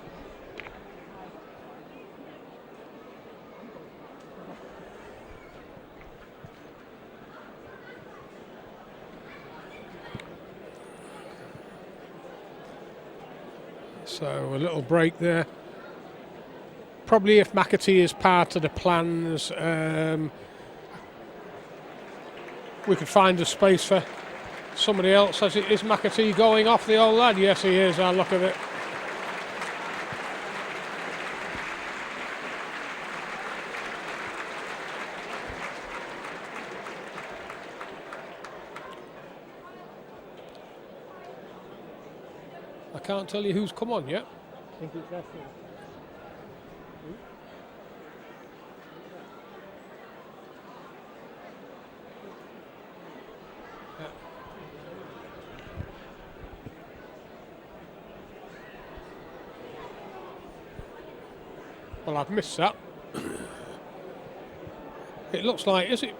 So a little break there. Probably if McAtee is part of the plans, we could find a space for somebody else. Is McAtee going off the old lad? Yes, he is. I'll look at it. I can't tell you who's come on yet. I think it's Leslie. Well, I've missed that. It looks like, is it?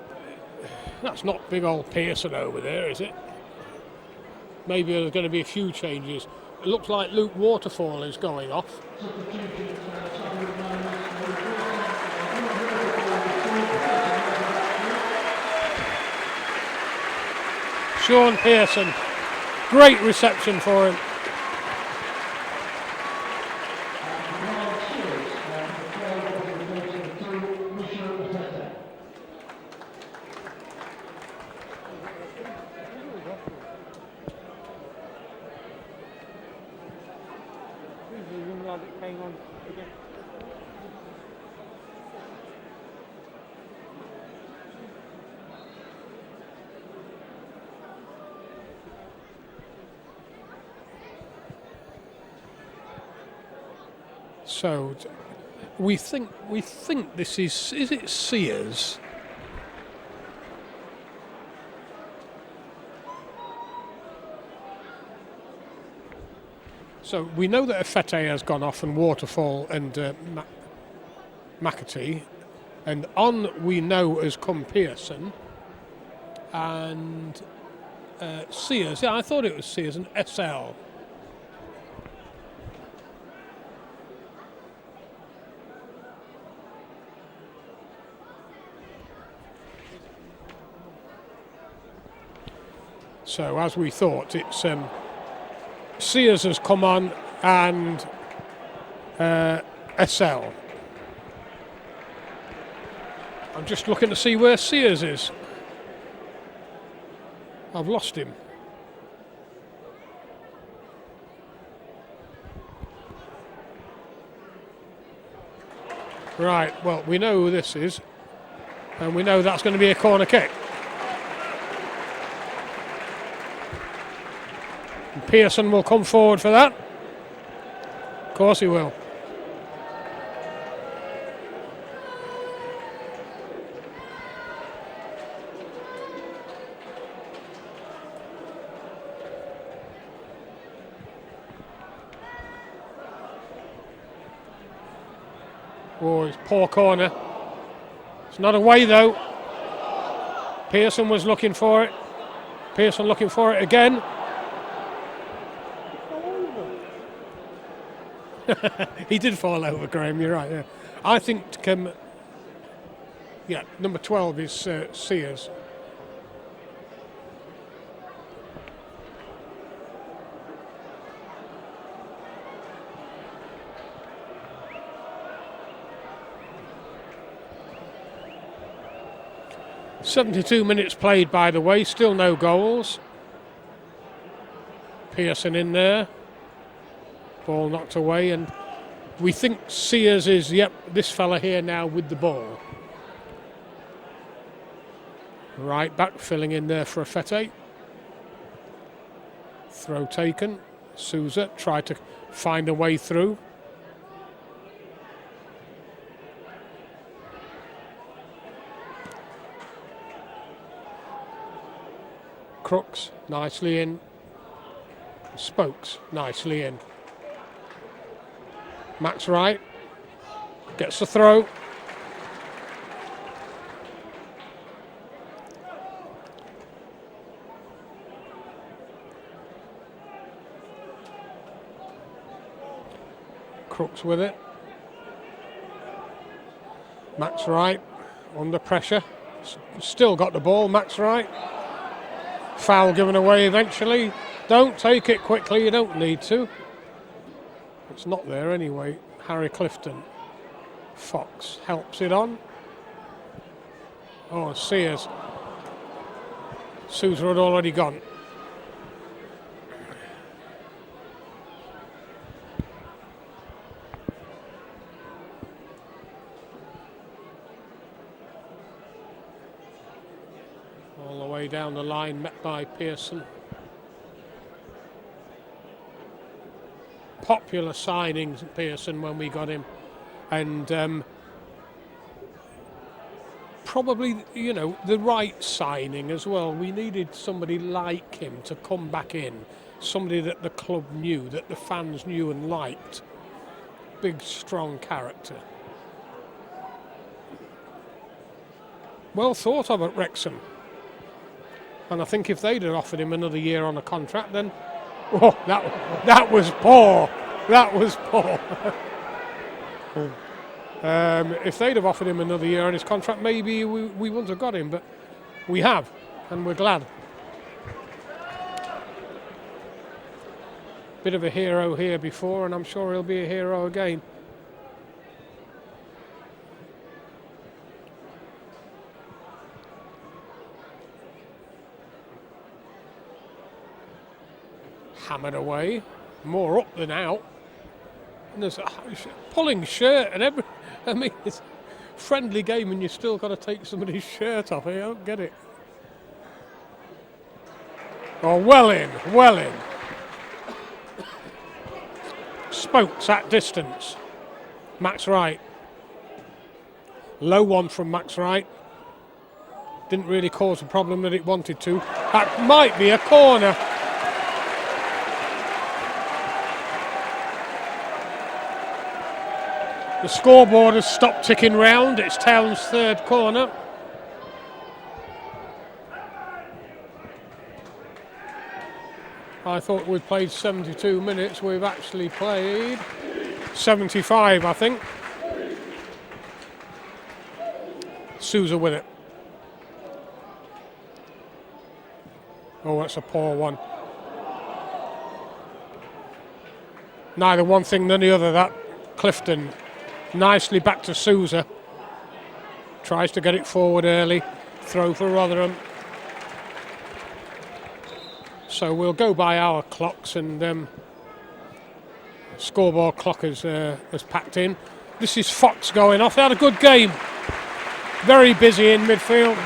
That's not big old Pearson over there, is it? Maybe there's going to be a few changes. It looks like Luke Waterfall is going off. Sean Pearson, great reception for him. So we think this is it Sears? So we know that Afete has gone off and Waterfall and McAtee, and on we know has come Pearson and Sears. Yeah, I thought it was Sears and SL. So as we thought, it's Sears has come on and SL. I'm just looking to see where Sears is. I've lost him. Right, well, we know who this is, and we know that's going to be a corner kick. Pearson will come forward for that. Of course he will. Oh, it's poor corner. It's not away though. Pearson was looking for it. Pearson looking for it again. He did fall over, Graham, you're right, yeah. I think, number 12 is Sears. "72 minutes played, by the way, still no goals. Pearson in there. Ball knocked away, and we think Sears is, yep, this fella here now with the ball. Right back, filling in there for a Fete. Throw taken. Souza tried to find a way through. Crooks nicely in. Spokes nicely in. Max Wright gets the throw. Crooks with it. Max Wright under pressure. Still got the ball, Max Wright. Foul given away eventually. Don't take it quickly, you don't need to. It's not there anyway. Harry Clifton. Fox helps it on. Oh, Sears. Sousa had already gone. All the way down the line, met by Pearson. Popular signings, Pearson, when we got him, and probably, you know, the right signing as well. We needed somebody like him to come back in, somebody that the club knew, that the fans knew and liked. Big, strong character. Well thought of at Wrexham, and I think if they'd have offered him another year on a contract, then oh, that was poor. That was poor. If they'd have offered him another year on his contract, maybe we wouldn't have got him, but we have, and we're glad. Bit of a hero here before, and I'm sure he'll be a hero again. Hammered away, more up than out. And there's a pulling shirt and everything. I mean, it's a friendly game and you still got to take somebody's shirt off. I don't get it. Oh, well in, well in. Spokes at distance. Max Wright. Low one from Max Wright. Didn't really cause the problem that it wanted to. That might be a corner. The scoreboard has stopped ticking round. It's Town's third corner. I thought we'd played 72 minutes. We've actually played 75, I think. Sousa with it. Oh, that's a poor one. Neither one thing than the other, that. Clifton. Nicely back to Sousa. Tries to get it forward early. Throw for Rotherham. So we'll go by our clocks, and scoreboard clock has packed in. This is Fox going off. They had a good game. Very busy in midfield.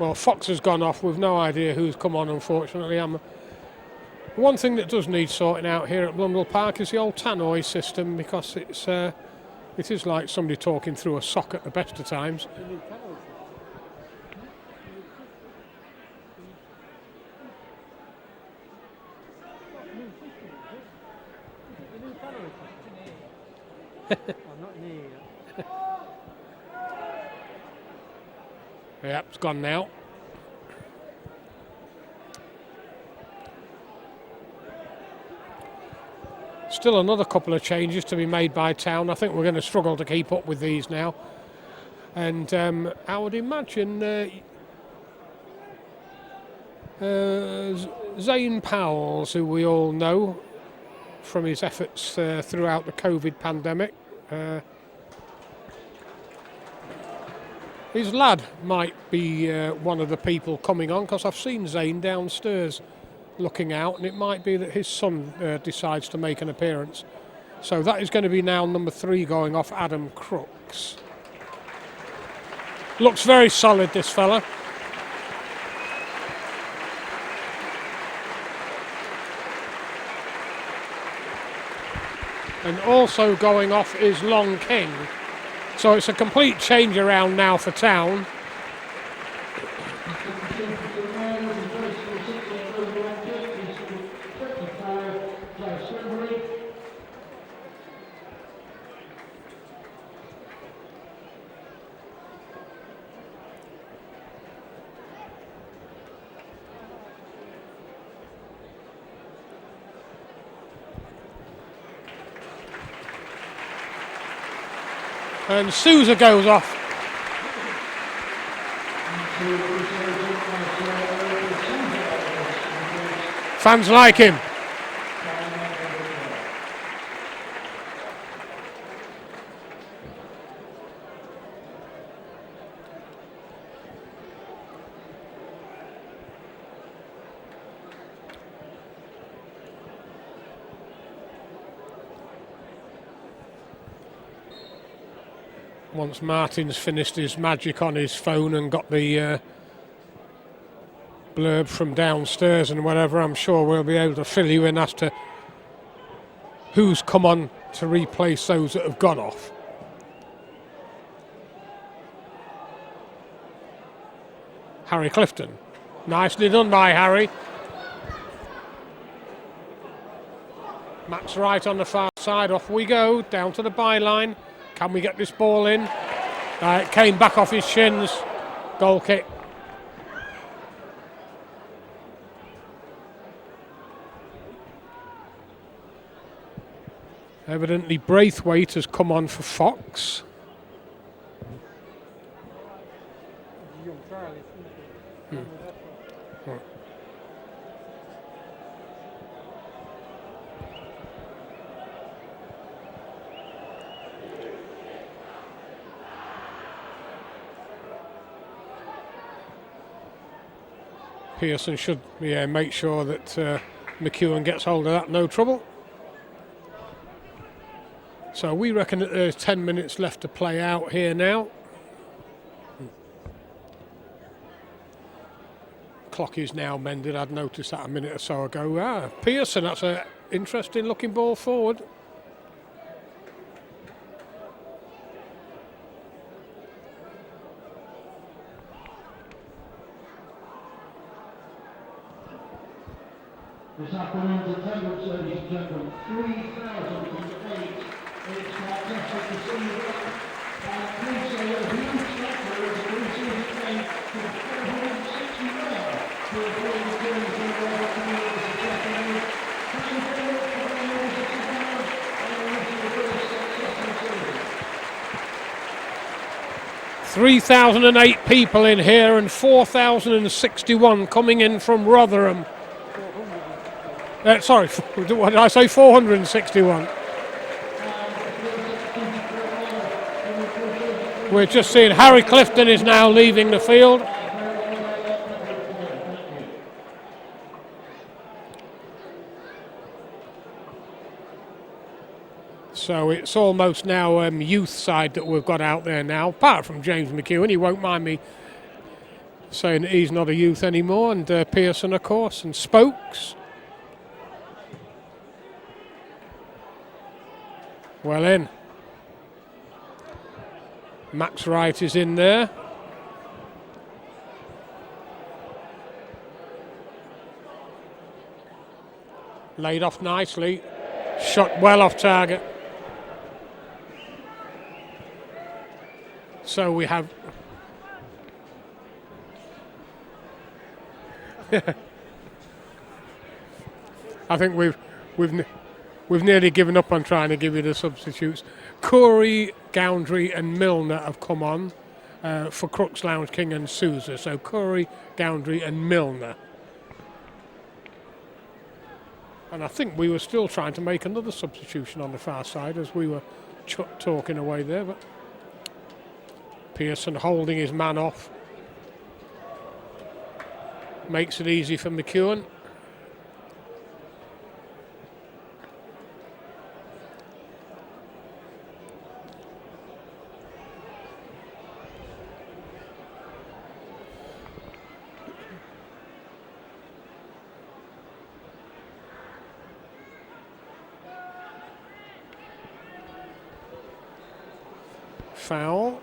Well, Fox has gone off. We've no idea who's come on, unfortunately. One thing that does need sorting out here at Blundell Park is the old tannoy system, because it is like somebody talking through a sock at the best of times. Yep, it's gone now. Still another couple of changes to be made by Town. I think we're going to struggle to keep up with these now. And I would imagine Zane Powells, who we all know from his efforts throughout the COVID pandemic, his lad might be one of the people coming on, because I've seen Zane downstairs looking out, and it might be that his son decides to make an appearance. So that is going to be now number 3 going off, Adam Crooks. Looks very solid, this fella. And also going off is Long King. So it's a complete change around now for Town. And Sousa goes off. Fans like him. Once Martin's finished his magic on his phone and got the blurb from downstairs and whatever, I'm sure we'll be able to fill you in as to who's come on to replace those that have gone off. Harry Clifton. Nicely done by Harry. Matt's right on the far side. Off we go, down to the byline. Can we get this ball in? It came back off his shins. Goal kick. Evidently Braithwaite has come on for Fox. Pearson should make sure that McKeown gets hold of that, no trouble. So we reckon that there's 10 minutes left to play out here now. Clock is now mended, I'd noticed that a minute or so ago. Pearson, that's an interesting looking ball forward. This afternoon's attendance, ladies and gentlemen, 3,008. It's fantastic to see you there. And please say a huge thank you as we see the game to 461 to avoid the games in the Royal Community this afternoon. Thank you very much for being with us tonight, and I wish you a very successful season. 3,008 people in here and 4,061 coming in from Rotherham. Sorry, what did I say? 461. We're just seeing Harry Clifton is now leaving the field. So it's almost now youth side that we've got out there now, apart from James McKeown. He won't mind me saying that he's not a youth anymore, and Pearson, of course, and Spokes. Well in. Max Wright is in there. Laid off nicely. Shot well off target. So we have... I think we've We've nearly given up on trying to give you the substitutes. Corey, Goundry and Milner have come on for Crooks Lounge King and Sousa. So Corey, Goundry and Milner. And I think we were still trying to make another substitution on the far side as we were talking away there. But Pearson holding his man off. Makes it easy for McKeown. Foul.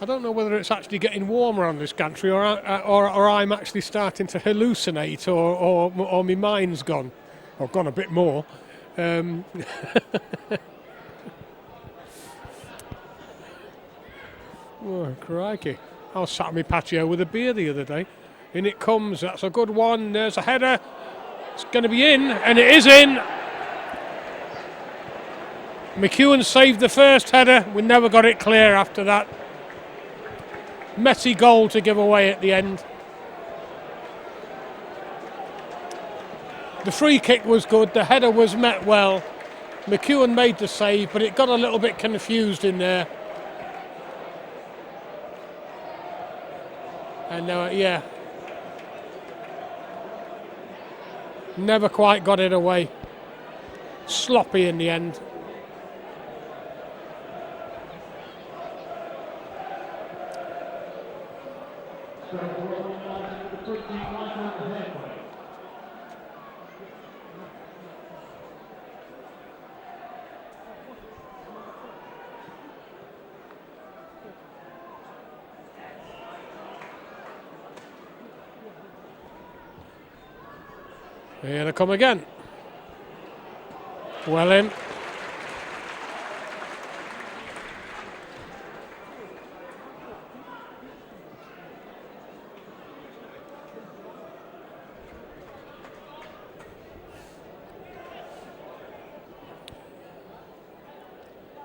I don't know whether it's actually getting warmer on this gantry or I'm actually starting to hallucinate or my mind's gone. Or gone a bit more. Oh, crikey. I was sat on my patio with a beer the other day. In it comes, that's a good one. There's a header. It's going to be in, and it is in. McKeown saved the first header. We never got it clear after that. Messy goal to give away at the end. The free kick was good. The header was met well. McKeown made the save, but it got a little bit confused in there. And yeah, never quite got it away. Sloppy in the end. Here they come again. Well in.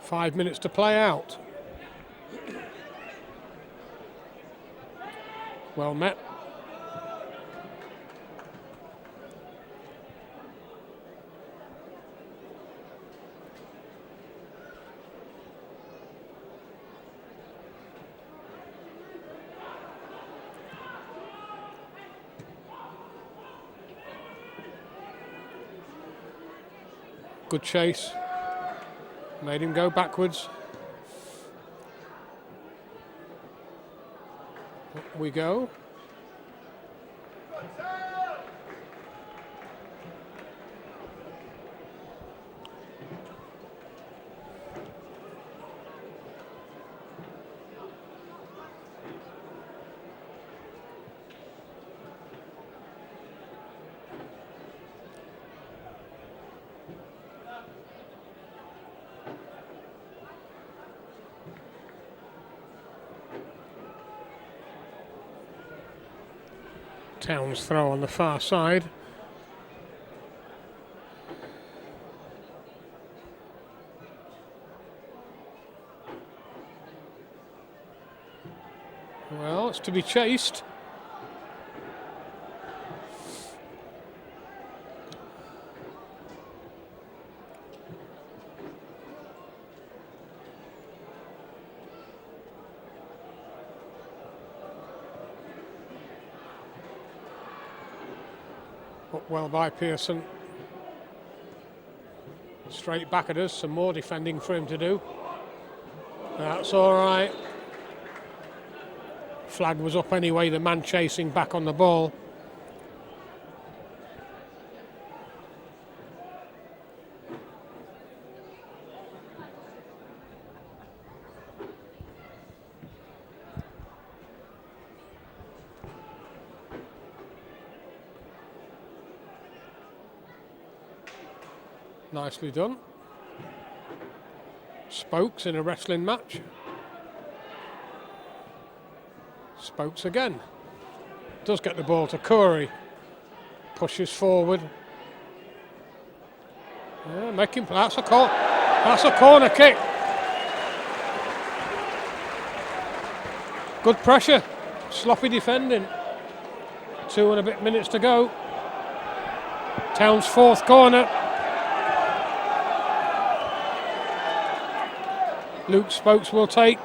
Five minutes to play out. Well met. Good chase. Made him go backwards. Up we go. Town's throw on the far side. Well, it's to be chased. Up well by Pearson. Straight back at us, some more defending for him to do. That's all right. Flag was up anyway, the man chasing back on the ball. Nicely done. Spokes in a wrestling match. Spokes again. Does get the ball to Corey. Pushes forward. Yeah, making that's a corner kick. Good pressure. Sloppy defending. 2 and a bit minutes to go. Town's 4th corner. Luke Spokes will take.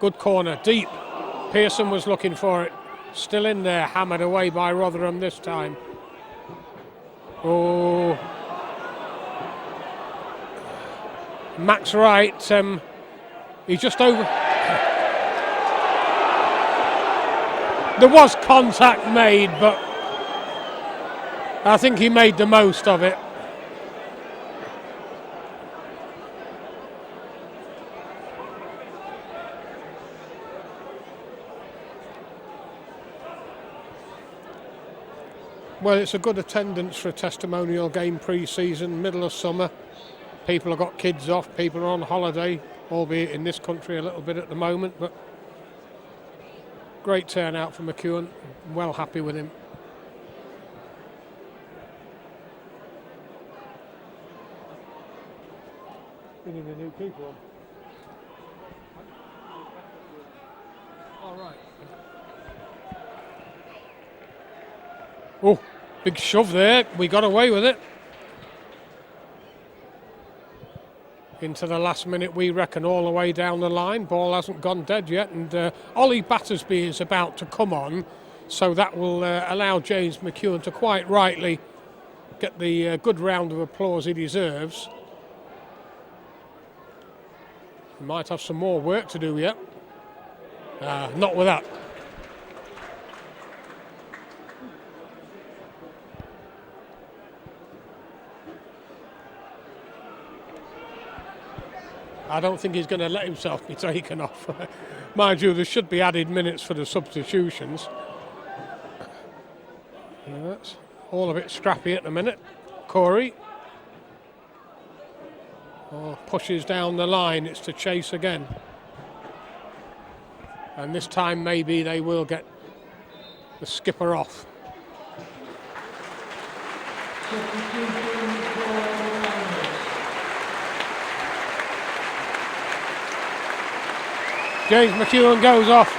Good corner, deep. Pearson was looking for it. Still in there, hammered away by Rotherham this time. Oh. Max Wright, he's just over. There was contact made, but I think he made the most of it. Well, it's a good attendance for a testimonial game pre-season, middle of summer. People have got kids off, people are on holiday, albeit in this country a little bit at the moment, but great turnout for McKeown. Well happy with him. We need a new keeper on. All right. Oh, big shove there. We got away with it. Into the last minute, we reckon, all the way down the line. Ball hasn't gone dead yet, and Ollie Battersby is about to come on, so that will allow James McKeown to quite rightly get the good round of applause he deserves. He might have some more work to do yet. Not with that. I don't think he's going to let himself be taken off. Mind you, there should be added minutes for the substitutions. That's all a bit scrappy at the minute. Corey. Pushes down the line, it's to Chase again. And this time maybe they will get the skipper off. James McKeown goes off.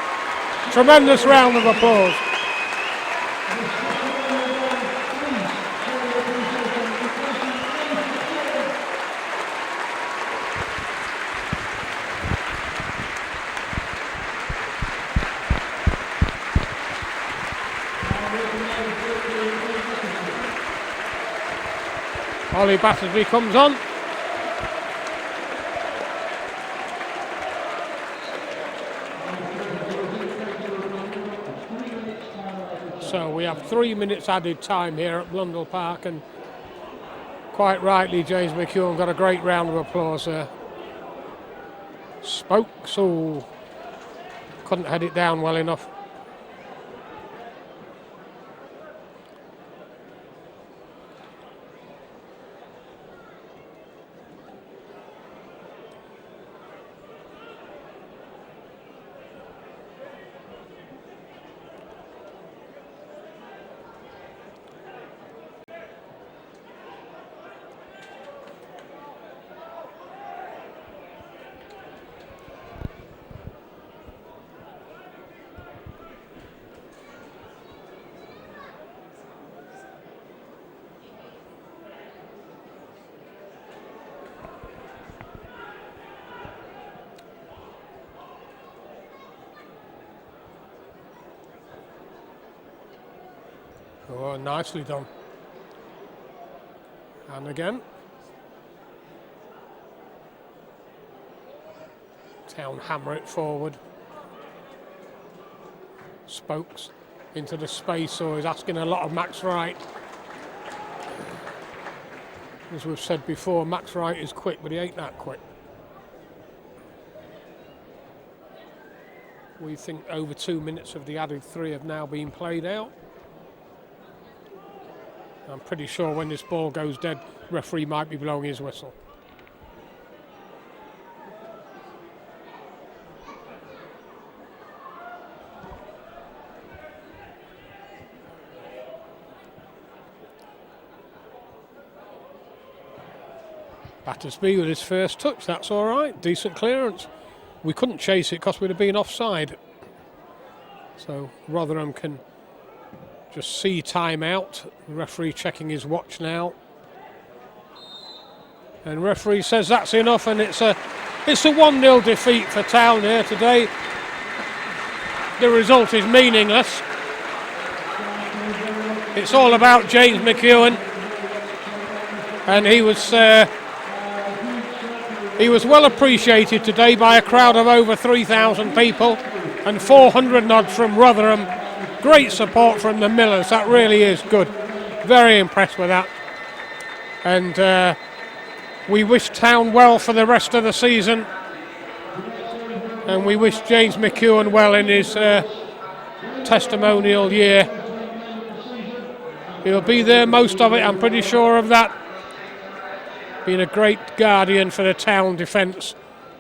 Tremendous round of applause. Ollie Battersby comes on. So we have 3 minutes added time here at Blundell Park, and quite rightly James McKeown got a great round of applause there. Spokes, couldn't head it down well enough. Oh, nicely done. And again. Town hammer it forward. Spokes into the space, so he's asking a lot of Max Wright. As we've said before, Max Wright is quick, but he ain't that quick. We think over 2 minutes of the added 3 have now been played out. I'm pretty sure when this ball goes dead, referee might be blowing his whistle. Battersby with his first touch, that's all right, decent clearance. We couldn't chase it because we'd have been offside. So Rotherham can just see time out. The referee checking his watch now. And referee says that's enough, and it's a 1-0 defeat for Town here today. The result is meaningless. It's all about James McKeown, and he was well appreciated today by a crowd of over 3,000 people and 400 odd from Rotherham. Great support from the Millers, that really is good. Very impressed with that. And we wish Town well for the rest of the season. And we wish James McKeown well in his testimonial year. He'll be there most of it, I'm pretty sure of that. Been a great guardian for the Town defence,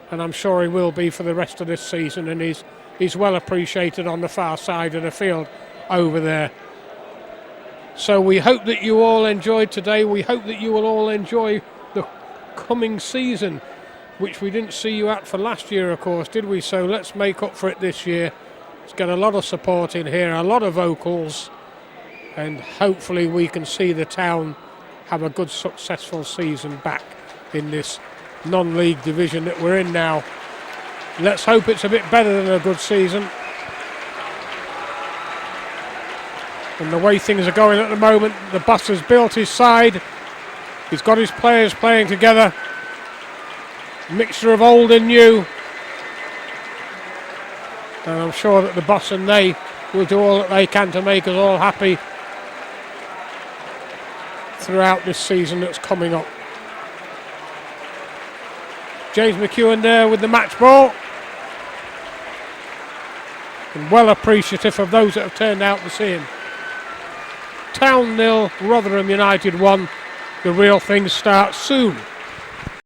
and I'm sure he will be for the rest of this season, and he's well appreciated on the far side of the field over there. So we hope that you all enjoyed today. We hope that you will all enjoy the coming season, which we didn't see you at for last year, of course, did we? So let's make up for it this year. Let's get a lot of support in here, a lot of vocals, and hopefully we can see the Town have a good successful season back in this non-league division that we're in now. Let's hope it's a bit better than a good season. And the way things are going at the moment, the boss has built his side. He's got his players playing together. Mixture of old and new. And I'm sure that the boss and they will do all that they can to make us all happy throughout this season that's coming up. James McKeown there with the match ball. And well appreciative of those that have turned out to see him. Town 0, Rotherham United 1. The real thing starts soon.